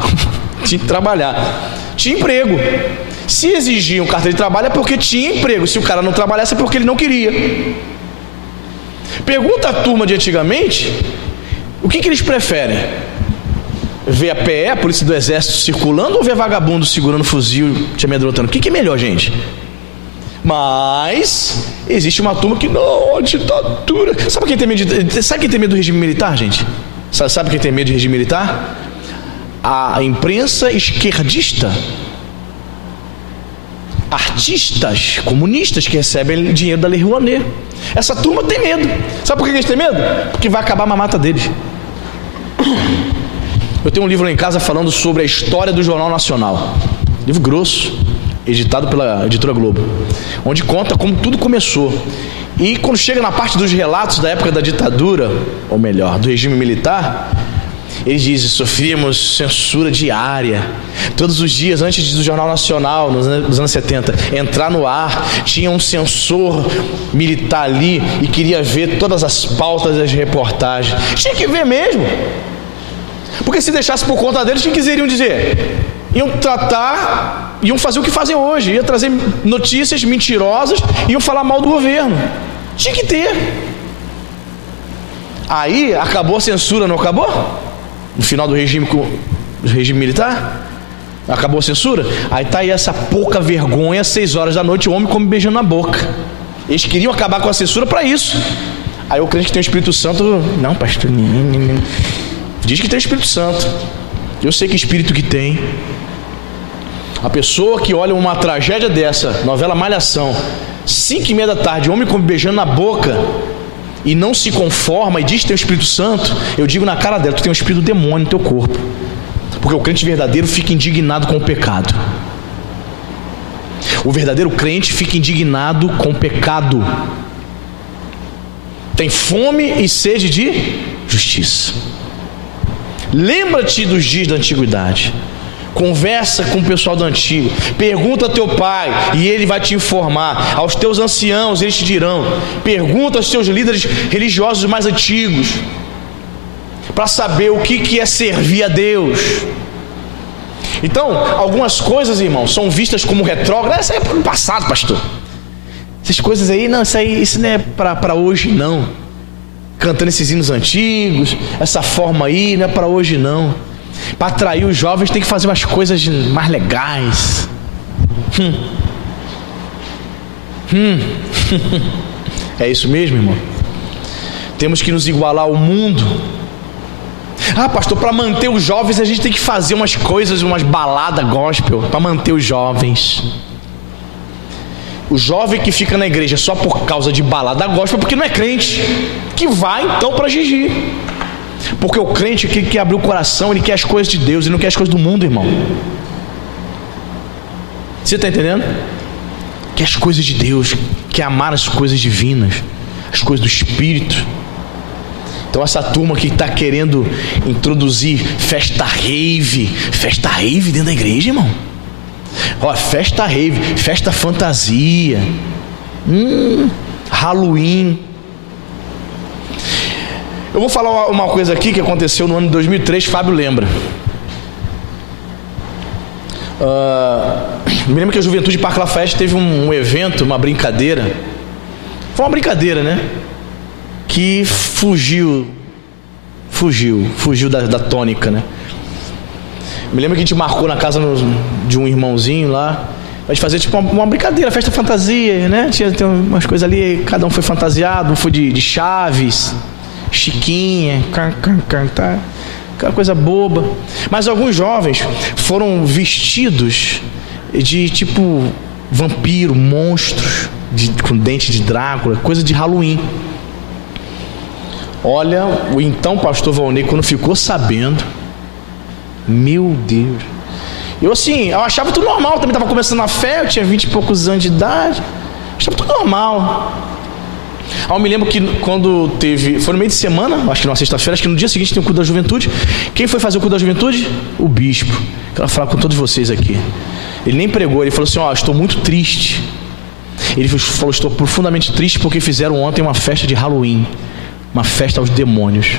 Tinha que trabalhar. Tinha emprego. Se exigiam carteira de trabalho é porque tinha emprego. Se o cara não trabalhasse é porque ele não queria. Pergunta a turma de antigamente o que eles preferem: ver a PE, a polícia do exército, circulando, ou ver vagabundo segurando fuzil, te amedrontando? O que é melhor, gente? Mas existe uma turma que não, a ditadura. Sabe quem tem medo do regime militar, gente? Sabe quem tem medo de regime militar? A imprensa esquerdista. Artistas comunistas que recebem dinheiro da Lei Rouanet. Essa turma tem medo. Sabe por que eles têm medo? Porque vai acabar a mamata deles. Eu tenho um livro lá em casa falando sobre a história do Jornal Nacional. Livro grosso, editado pela Editora Globo, onde conta como tudo começou. E quando chega na parte dos relatos da época da ditadura, ou melhor, do regime militar, eles dizem: sofríamos censura diária. Todos os dias, antes do Jornal Nacional, nos anos 70, entrar no ar, tinha um censor militar ali e queria ver todas as pautas das reportagens. Tinha que ver mesmo. Porque se deixasse por conta deles, o que iriam dizer? Iam tratar, iam fazer o que fazem hoje, iam trazer notícias mentirosas, iam falar mal do governo. Tinha que ter. Aí acabou a censura, não acabou? No final do regime militar? Acabou a censura? Aí tá aí essa pouca vergonha, 6 horas da noite, o homem come beijando na boca. Eles queriam acabar com a censura para isso. Aí o crente que tem o Espírito Santo: não, pastor, diz que tem o Espírito Santo. Eu sei que espírito que tem. A pessoa que olha uma tragédia dessa, novela Malhação, 5:30 da tarde, homem come beijando na boca, e não se conforma e diz que tem o Espírito Santo, eu digo na cara dela: tu tem um espírito do demônio no teu corpo. Porque o crente verdadeiro fica indignado com o pecado. O verdadeiro crente fica indignado com o pecado. Tem fome e sede de justiça. Lembra-te dos dias da antiguidade. Conversa com o pessoal do antigo. Pergunta a teu pai e ele vai te informar. Aos teus anciãos eles te dirão. Pergunta aos teus líderes religiosos mais antigos, para saber o que é servir a Deus. Então, algumas coisas, irmãos, são vistas como retrógradas. Essa é para o passado, pastor. Essas coisas aí, não, isso não é para hoje, não. Cantando esses hinos antigos, essa forma aí, não é para hoje, não. Para atrair os jovens tem que fazer umas coisas mais legais. É isso mesmo, irmão? Temos que nos igualar ao mundo. Pastor, para manter os jovens a gente tem que fazer umas coisas, umas baladas gospel, para manter os jovens. O jovem que fica na igreja só por causa de balada gospel, porque não é crente, que vai então para Gigi. Porque o crente que quer abrir o coração, ele quer as coisas de Deus, ele não quer as coisas do mundo, irmão. Você está entendendo? Que as coisas de Deus, que amar as coisas divinas, as coisas do Espírito. Então essa turma que está querendo introduzir festa rave dentro da igreja, irmão. Ó, festa rave, festa fantasia, Halloween. Eu vou falar uma coisa aqui que aconteceu no ano de 2003, Fábio lembra. Me lembro que a Juventude Parque Lafayette teve um evento, uma brincadeira. Foi uma brincadeira, né? Que fugiu da tônica, né? Me lembro que a gente marcou na casa de um irmãozinho lá, pra gente fazer tipo uma brincadeira, festa fantasia, né? Tinha umas coisas ali, cada um foi fantasiado, um foi de Chaves, Chiquinha, tá? Aquela coisa boba. Mas alguns jovens foram vestidos de tipo vampiro, monstros, com dente de Drácula, coisa de Halloween. Olha, o então pastor Valnei, quando ficou sabendo, meu Deus, eu achava tudo normal, também estava começando a fé, eu tinha 20 e poucos anos de idade, achava tudo normal. Eu me lembro que quando foi no meio de semana, acho que numa sexta-feira, acho que no dia seguinte tem o culto da juventude. Quem foi fazer o culto da juventude? O bispo. Quero falar com todos vocês aqui. Ele nem pregou, ele falou assim: estou muito triste. Ele falou: estou profundamente triste porque fizeram ontem uma festa de Halloween, uma festa aos demônios.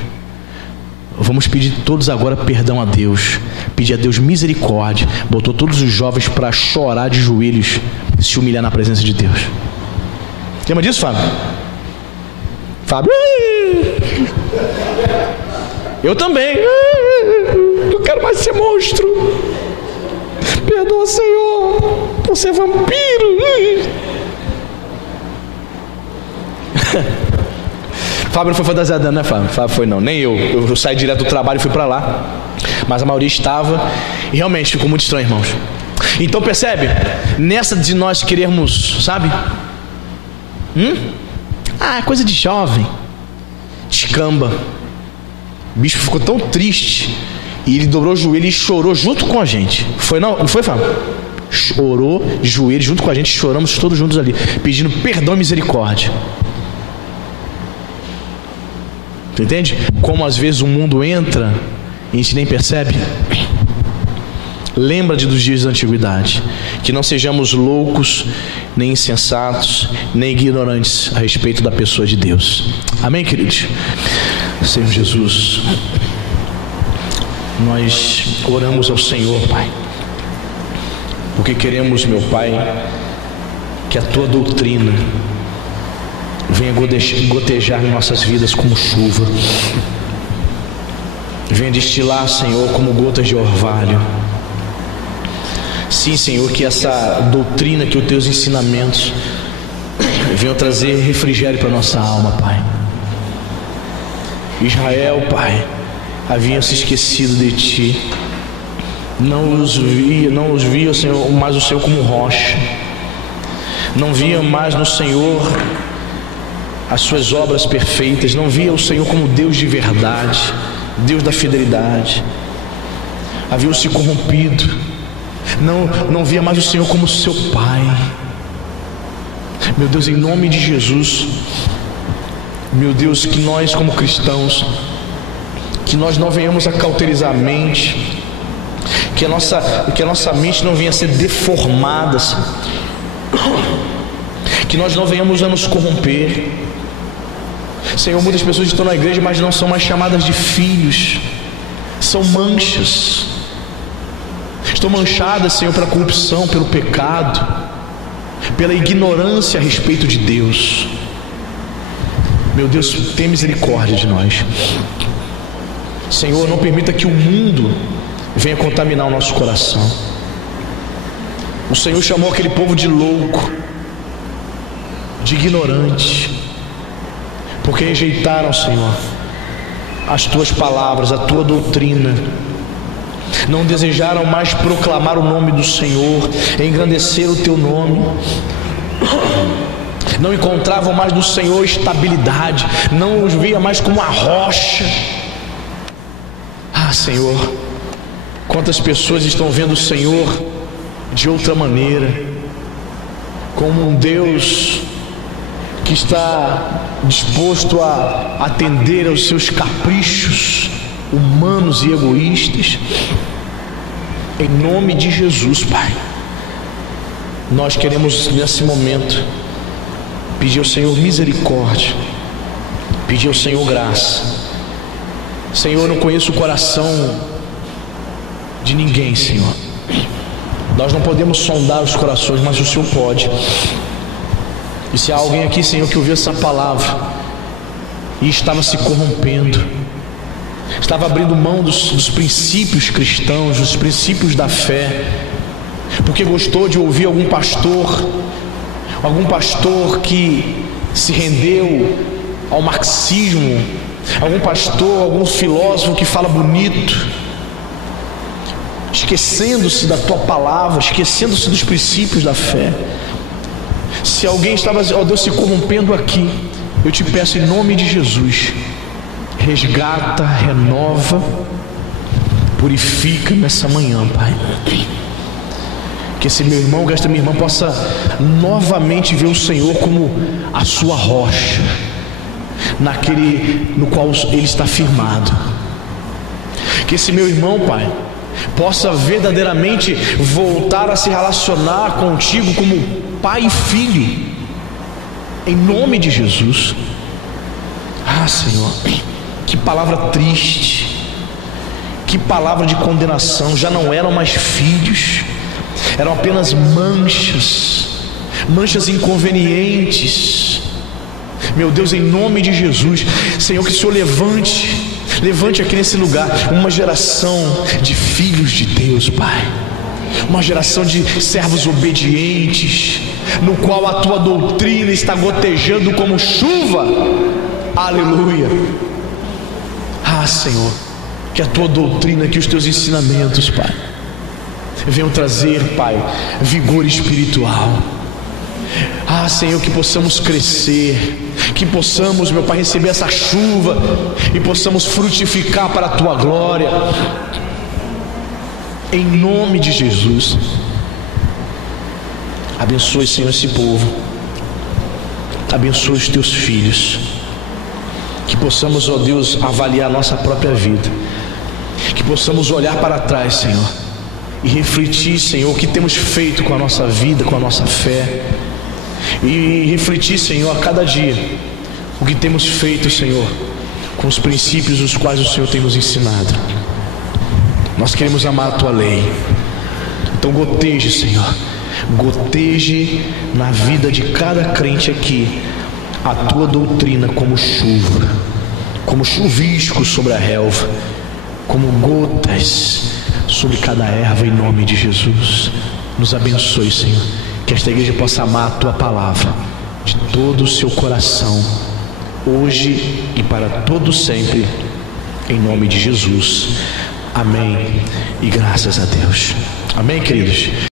Vamos pedir todos agora perdão a Deus, pedir a Deus misericórdia. Botou todos os jovens para chorar de joelhos e se humilhar na presença de Deus. Lembra disso, Fábio? Fábio? Eu também. Não quero mais ser monstro. Perdoa, Senhor, por ser vampiro. Fábio não foi fantasiado, né, Fábio? Fábio foi não, nem eu. Eu saí direto do trabalho e fui para lá. Mas a maioria estava. E realmente ficou muito estranho, irmãos. Então percebe? Nessa de nós querermos, sabe? É coisa de jovem. Descamba. O bicho ficou tão triste. E ele dobrou o joelho e chorou junto com a gente. Foi não? Não foi, Fábio? Chorou de joelho junto com a gente. Choramos todos juntos ali, pedindo perdão e misericórdia. Tu entende? Como às vezes o mundo entra e a gente nem percebe. Lembra-te dos dias da antiguidade. Que não sejamos loucos, nem insensatos, nem ignorantes a respeito da pessoa de Deus. Amém, queridos? Senhor Jesus, nós oramos ao Senhor, Pai, porque queremos, meu Pai, que a Tua doutrina venha gotejar em nossas vidas como chuva, venha destilar, Senhor, como gotas de orvalho. Sim, Senhor, que essa doutrina, que os Teus ensinamentos venham trazer refrigério para nossa alma, Pai. Israel, Pai, haviam se esquecido de Ti, não os via, Senhor, mais o Senhor como rocha, não via mais no Senhor as suas obras perfeitas, não via o Senhor como Deus de verdade, Deus da fidelidade. Haviam se corrompido, não via mais o Senhor como seu Pai. Meu Deus, em nome de Jesus, meu Deus, que nós como cristãos, que nós não venhamos a cauterizar a mente, que a nossa mente não venha a ser deformada, que nós não venhamos a nos corromper. Senhor, muitas pessoas estão na igreja, mas não são mais chamadas de filhos, são manchas, estão manchadas, Senhor, pela corrupção, pelo pecado, pela ignorância a respeito de Deus. Meu Deus, tem misericórdia de nós. Senhor, não permita que o mundo venha contaminar o nosso coração. O Senhor chamou aquele povo de louco, de ignorante, porque rejeitaram, Senhor, as Tuas palavras, a Tua doutrina. Não desejaram mais proclamar o nome do Senhor, engrandecer o Teu nome. Não encontravam mais no Senhor estabilidade, não os via mais como a rocha. Senhor, quantas pessoas estão vendo o Senhor de outra maneira, como um Deus que está disposto a atender aos seus caprichos humanos e egoístas. Em nome de Jesus, Pai, nós queremos nesse momento pedir ao Senhor misericórdia, pedir ao Senhor graça. Senhor, eu não conheço o coração de ninguém, Senhor. Nós não podemos sondar os corações, mas o Senhor pode. E se há alguém aqui, Senhor, que ouviu essa palavra e estava se corrompendo, estava abrindo mão dos princípios cristãos, dos princípios da fé, porque gostou de ouvir algum pastor que se rendeu ao marxismo, algum pastor, algum filósofo que fala bonito, esquecendo-se da tua palavra, esquecendo-se dos princípios da fé. Se alguém estava, ó Deus, se corrompendo aqui, eu te peço em nome de Jesus, resgata, renova, purifica nessa manhã, Pai. Que esse meu irmão, que esta minha irmã possa novamente ver o Senhor como a sua rocha, naquele no qual ele está firmado. Que esse meu irmão, Pai, possa verdadeiramente voltar a se relacionar contigo como pai e filho, em nome de Jesus. Ah, Senhor, que palavra triste, que palavra de condenação. Já não eram mais filhos, eram apenas manchas inconvenientes. Meu Deus, em nome de Jesus, Senhor, que o Senhor levante aqui nesse lugar uma geração de filhos de Deus, Pai, uma geração de servos obedientes, no qual a tua doutrina está gotejando como chuva. Aleluia. Ah, Senhor, que a tua doutrina, que os teus ensinamentos, Pai, venham trazer, Pai, vigor espiritual. Ah, Senhor, que possamos crescer, que possamos, meu Pai, receber essa chuva e possamos frutificar para a tua glória, em nome de Jesus. Abençoe, Senhor, esse povo, abençoe os teus filhos, que possamos, ó Deus, avaliar a nossa própria vida, que possamos olhar para trás, Senhor, e refletir, Senhor, o que temos feito com a nossa vida, com a nossa fé, e refletir, Senhor, a cada dia o que temos feito, Senhor, com os princípios os quais o Senhor tem nos ensinado. Nós queremos amar a tua lei, então goteje, Senhor, goteje na vida de cada crente aqui a tua doutrina como chuva, como chuvisco sobre a relva, como gotas sobre cada erva, em nome de Jesus. Nos abençoe, Senhor, que esta igreja possa amar a tua palavra de todo o seu coração, hoje e para todo sempre, em nome de Jesus. Amém e graças a Deus. Amém, queridos.